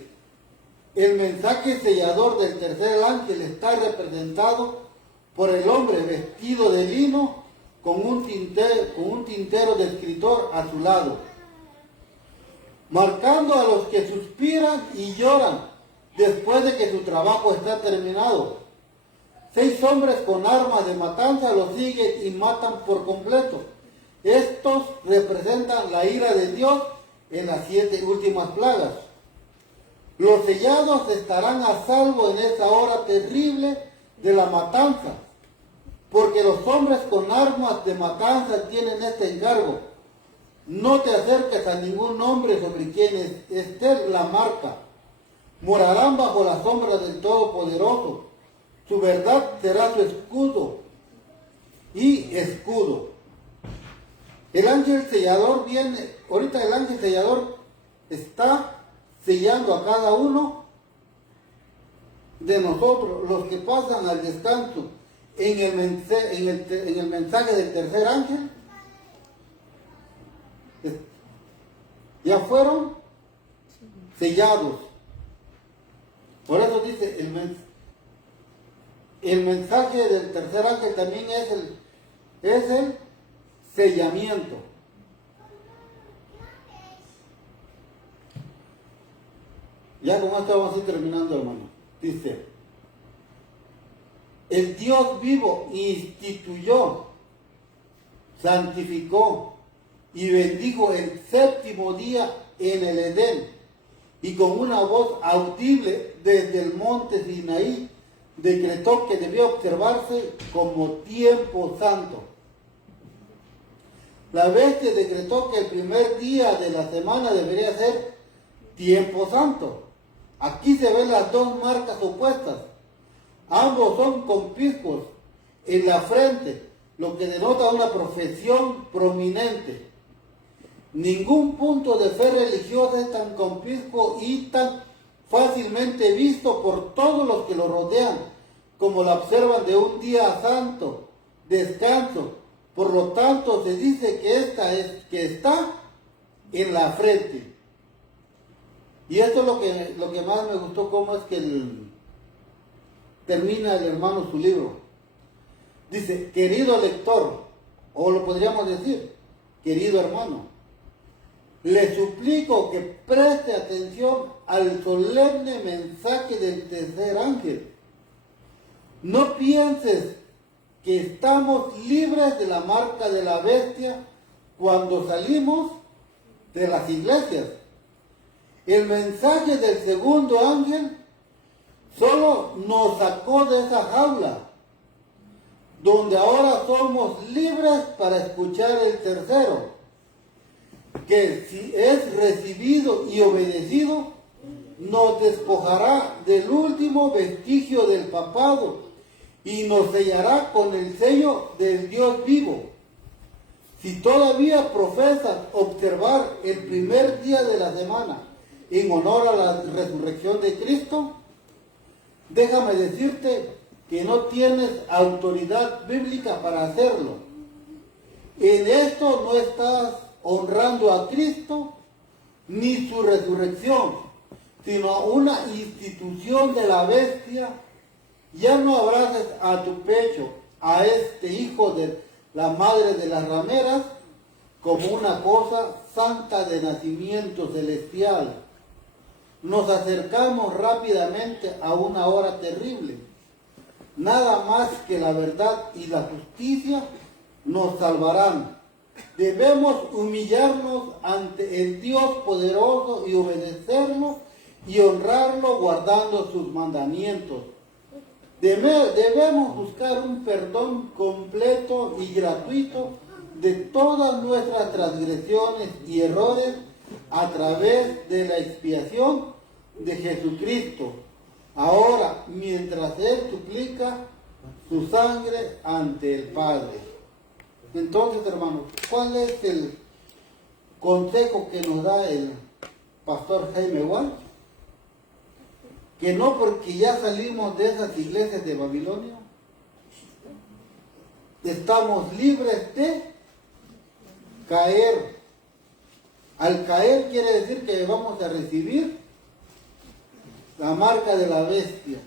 El mensaje sellador del tercer ángel está representado por el hombre vestido de lino con un tintero de escritor a su lado, marcando a los que suspiran y lloran después de que su trabajo está terminado. 6 hombres con armas de matanza los siguen y matan por completo. Estos representan la ira de Dios en las 7 últimas plagas. Los sellados estarán a salvo en esa hora terrible de la matanza, porque los hombres con armas de matanza tienen este encargo: no te acerques a ningún hombre sobre quien esté la marca. Morarán bajo la sombra del Todopoderoso. Su verdad será su escudo. y escudo. El ángel sellador viene, ahorita el ángel sellador está sellando a cada uno de nosotros, los que pasan al descanso en el mensaje del tercer ángel, ya fueron sellados. Por eso dice, el mensaje del tercer ángel también es el sellamiento. Ya con esto vamos a ir terminando, hermano. Dice, el Dios vivo instituyó, santificó y bendijo el séptimo día en el Edén, y con una voz audible desde el monte Sinaí decretó que debía observarse como tiempo santo. La bestia decretó que el primer día de la semana debería ser tiempo santo. Aquí se ven las dos marcas opuestas. Ambos son con picos en la frente, lo que denota una profesión prominente. Ningún punto de fe religiosa es tan conspicuo y tan fácilmente visto por todos los que lo rodean, como la observan de un día santo, descanso. Por lo tanto, se dice que está en la frente. Y esto es lo que más me gustó, cómo es que termina el hermano su libro. Dice, querido lector, o lo podríamos decir, querido hermano, le suplico que preste atención al solemne mensaje del tercer ángel. No pienses que estamos libres de la marca de la bestia cuando salimos de las iglesias. El mensaje del segundo ángel solo nos sacó de esa jaula, donde ahora somos libres para escuchar el tercero, que si es recibido y obedecido, nos despojará del último vestigio del papado y nos sellará con el sello del Dios vivo. Si todavía profesas observar el primer día de la semana en honor a la resurrección de Cristo, déjame decirte que no tienes autoridad bíblica para hacerlo. En esto no estás honrando a Cristo ni su resurrección, sino a una institución de la bestia. Ya no abraces a tu pecho a este hijo de la madre de las rameras como una cosa santa de nacimiento celestial. Nos acercamos rápidamente a una hora terrible. Nada más que la verdad y la justicia nos salvarán. Debemos humillarnos ante el Dios poderoso y obedecerlo y honrarlo guardando sus mandamientos. Debemos buscar un perdón completo y gratuito de todas nuestras transgresiones y errores a través de la expiación de Jesucristo. Ahora, mientras Él suplica su sangre ante el Padre. Entonces, hermanos, ¿cuál es el consejo que nos da el pastor Jaime Walsh? Que no porque ya salimos de esas iglesias de Babilonia, estamos libres de caer. Al caer quiere decir que vamos a recibir la marca de la bestia.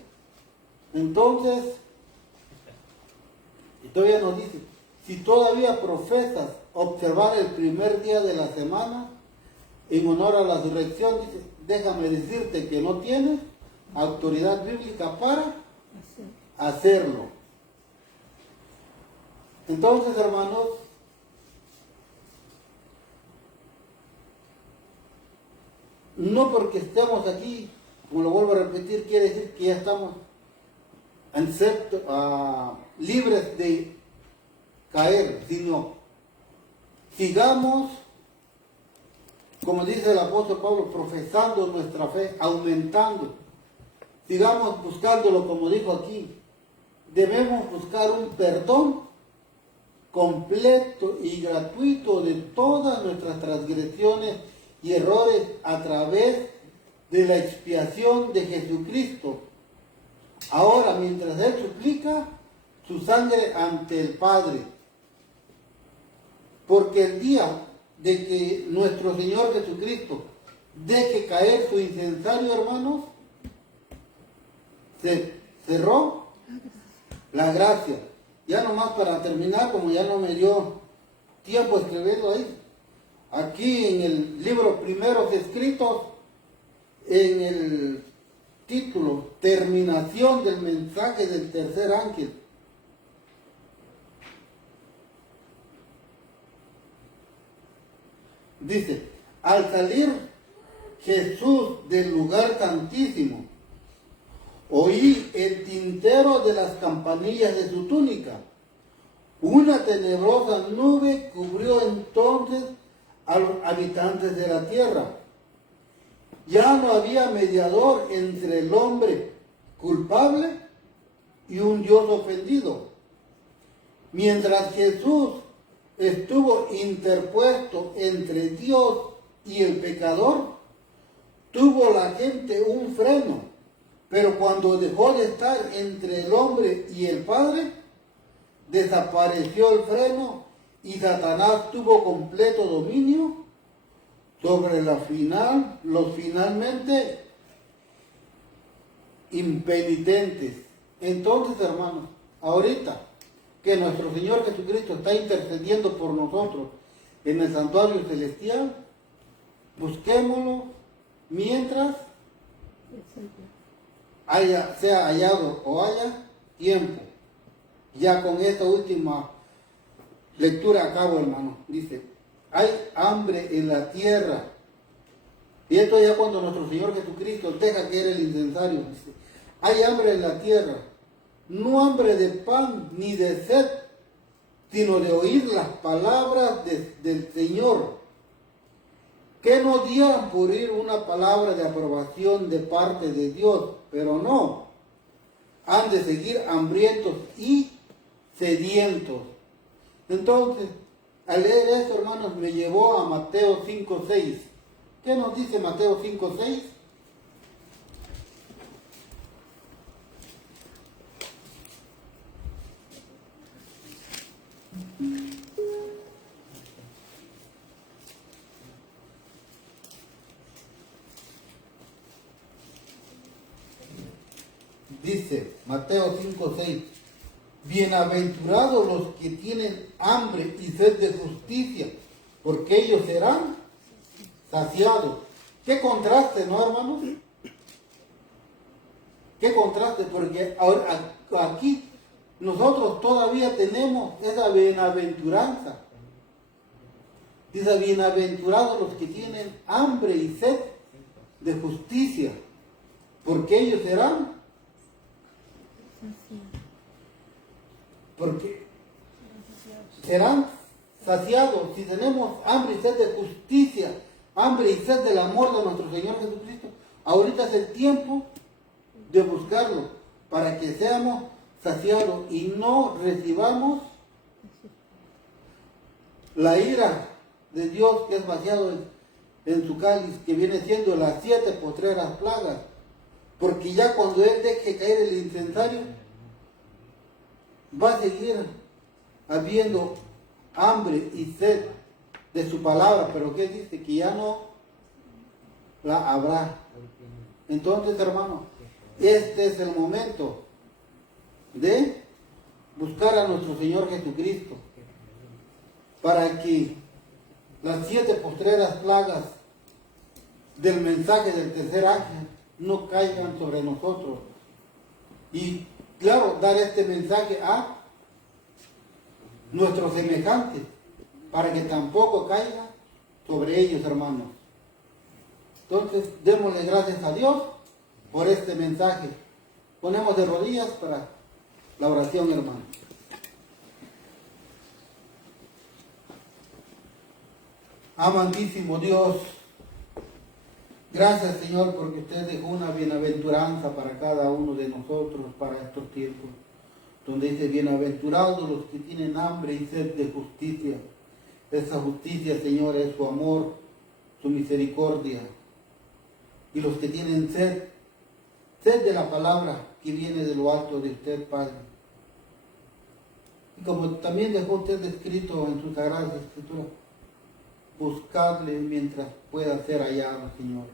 Entonces, y todavía nos dice, si todavía profesas observar el primer día de la semana en honor a la resurrección, dice, déjame decirte que no tienes autoridad bíblica para hacerlo. Entonces, hermanos, no porque estemos aquí, como lo vuelvo a repetir, quiere decir que ya estamos libres de caer, sino sigamos, como dice el apóstol Pablo, profesando nuestra fe, aumentando. Sigamos buscándolo, como dijo aquí. Debemos buscar un perdón completo y gratuito de todas nuestras transgresiones y errores a través de la expiación de Jesucristo. Ahora, mientras Él suplica su sangre ante el Padre, porque el día de que nuestro Señor Jesucristo deje caer su incensario, hermanos, se cerró la gracia. Ya nomás para terminar, como ya no me dio tiempo escribiendo ahí, aquí en el libro Primeros Escritos, en el título Terminación del mensaje del tercer ángel, dice: al salir Jesús del lugar santísimo, oí el tintero de las campanillas de su túnica. Una tenebrosa nube cubrió entonces a los habitantes de la tierra. Ya no había mediador entre el hombre culpable y un Dios ofendido. Mientras Jesús estuvo interpuesto entre Dios y el pecador, tuvo la gente un freno, pero cuando dejó de estar entre el hombre y el Padre, desapareció el freno y Satanás tuvo completo dominio sobre los finalmente impenitentes. Entonces, hermanos, ahorita que nuestro Señor Jesucristo está intercediendo por nosotros en el santuario celestial, busquémoslo mientras sea hallado o haya tiempo. Ya con esta última lectura acabo, hermano. Dice: hay hambre en la tierra. Y esto ya cuando nuestro Señor Jesucristo deja caer el incensario. Dice: hay hambre en la tierra. No hambre de pan ni de sed, sino de oír las palabras del Señor. Que no dieran por oír una palabra de aprobación de parte de Dios, pero no. Han de seguir hambrientos y sedientos. Entonces, al leer esto, hermanos, me llevó a Mateo 5:6. ¿Qué nos dice Mateo 5:6? Dice Mateo 5:6: bienaventurados los que tienen hambre y sed de justicia, porque ellos serán saciados. Qué contraste, ¿no, hermanos? Qué contraste, porque ahora aquí nosotros todavía tenemos esa bienaventuranza. Dice: bienaventurados los que tienen hambre y sed de justicia, porque ellos serán saciados. Si tenemos hambre y sed de justicia, hambre y sed del amor de nuestro Señor Jesucristo, ahorita es el tiempo de buscarlo para que seamos saciados y no recibamos la ira de Dios que es vaciado en su cáliz, que viene siendo las 7 postreras plagas. Porque ya cuando Él deje caer el incensario, va a seguir habiendo hambre y sed de su palabra, pero ¿qué dice? Que ya no la habrá. Entonces, hermano, este es el momento de buscar a nuestro Señor Jesucristo para que las 7 postreras plagas del mensaje del tercer ángel no caigan sobre nosotros. Y claro, dar este mensaje a nuestros semejantes para que tampoco caiga sobre ellos, hermanos. Entonces, démosle gracias a Dios por este mensaje. Ponemos de rodillas para la oración, hermano. Amantísimo Dios, gracias, Señor, porque usted dejó una bienaventuranza para cada uno de nosotros para estos tiempos. donde dice, bienaventurados los que tienen hambre y sed de justicia. Esa justicia, Señor, es su amor, su misericordia. Y los que tienen sed de la palabra que viene de lo alto de usted, Padre. Y como también dejó usted escrito en sus sagradas escrituras, buscadle mientras pueda ser hallado, Señor.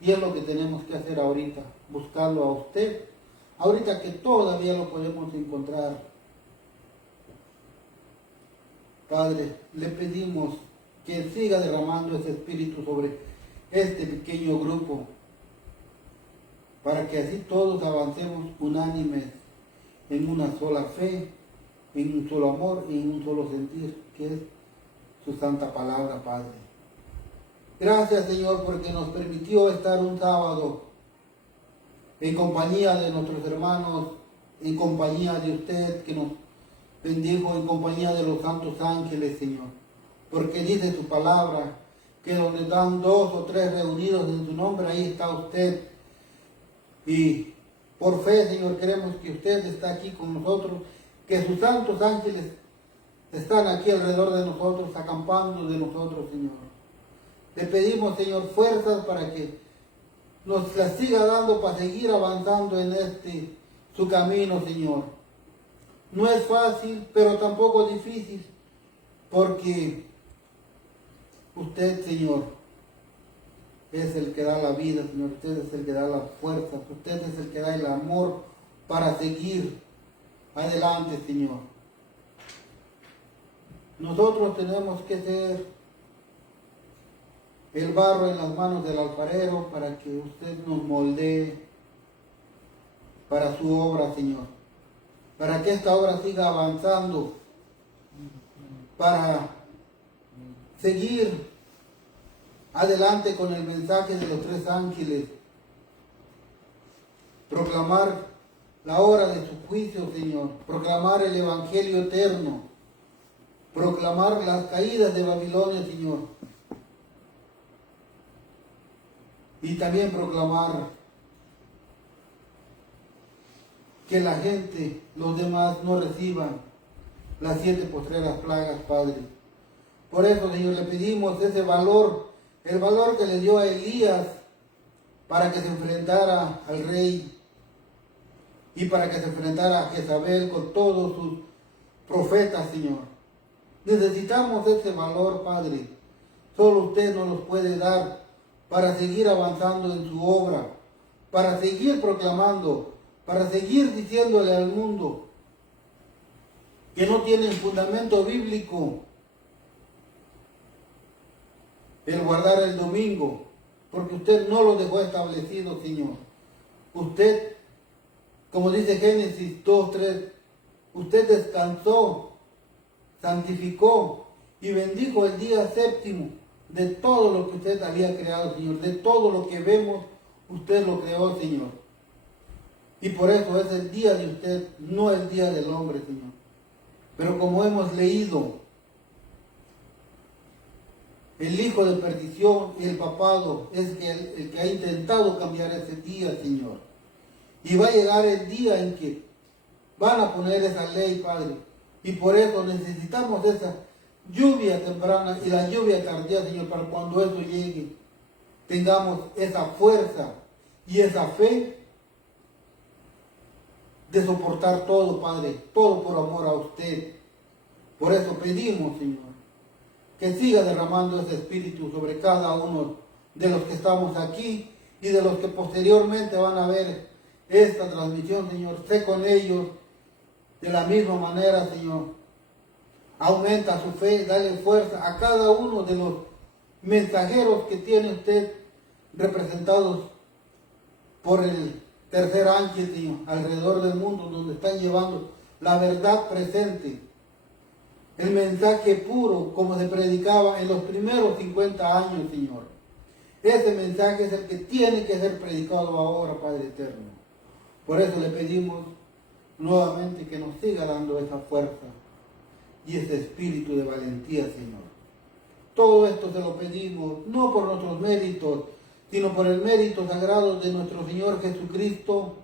Y es lo que tenemos que hacer ahorita, buscarlo a usted, ahorita que todavía lo podemos encontrar. Padre, le pedimos que siga derramando ese espíritu sobre este pequeño grupo, para que así todos avancemos unánimes en una sola fe, en un solo amor y en un solo sentir, que es su santa palabra, Padre. Gracias, Señor, porque nos permitió estar un sábado en compañía de nuestros hermanos, en compañía de usted que nos bendijo, en compañía de los santos ángeles, Señor. Porque dice su palabra que donde están 2 o 3 reunidos en su nombre, ahí está usted. Y por fe, Señor, queremos que usted está aquí con nosotros, que sus santos ángeles están aquí alrededor de nosotros, acampando de nosotros, Señor. Le pedimos, Señor, fuerzas para que nos las siga dando para seguir avanzando en su camino, Señor. No es fácil, pero tampoco difícil, porque usted, Señor, es el que da la vida, Señor. Usted es el que da la fuerza. Usted es el que da el amor para seguir adelante, Señor. Nosotros tenemos que ser el barro en las manos del alfarero para que usted nos moldee para su obra, Señor. Para que esta obra siga avanzando, para seguir adelante con el mensaje de los 3 ángeles, proclamar la hora de su juicio, Señor, proclamar el evangelio eterno, proclamar las caídas de Babilonia, Señor, y también proclamar que la gente, los demás, no reciban las 7 postreras plagas, Padre. Por eso, Señor, le pedimos ese valor, el valor que le dio a Elías para que se enfrentara al rey y para que se enfrentara a Jezabel con todos sus profetas, Señor. Necesitamos ese valor, Padre. Solo usted nos los puede dar para seguir avanzando en su obra, para seguir proclamando, para seguir diciéndole al mundo que no tienen fundamento bíblico el guardar el domingo, porque usted no lo dejó establecido, Señor. Usted, como dice Génesis 2:3, usted descansó, santificó y bendijo el día séptimo de todo lo que usted había creado, Señor. De todo lo que vemos, usted lo creó, Señor. Y por eso es el día de usted, no el día del hombre, Señor. Pero como hemos leído, el hijo de perdición y el papado es el que ha intentado cambiar ese día, Señor. Y va a llegar el día en que van a poner esa ley, Padre. Y por eso necesitamos esa lluvia temprana y la lluvia tardía, Señor, para cuando eso llegue, tengamos esa fuerza y esa fe de soportar todo, Padre, todo por amor a usted. Por eso pedimos, Señor, que siga derramando ese espíritu sobre cada uno de los que estamos aquí y de los que posteriormente van a ver esta transmisión, Señor. Sé con ellos de la misma manera, Señor. Aumenta su fe, dale fuerza a cada uno de los mensajeros que tiene usted representados por el 3er ángel, Señor, alrededor del mundo, donde están llevando la verdad presente, el mensaje puro, como se predicaba en los primeros 50 años, Señor. Ese mensaje es el que tiene que ser predicado ahora, Padre eterno. Por eso le pedimos nuevamente que nos siga dando esa fuerza y ese espíritu de valentía, Señor. Todo esto se lo pedimos, no por nuestros méritos, sino por el mérito sagrado de nuestro Señor Jesucristo.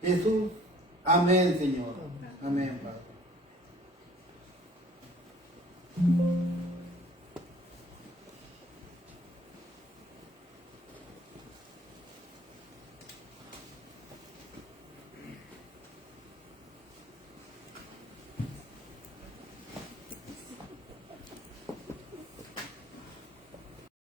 Jesús Amén, Señor. Amén, Padre.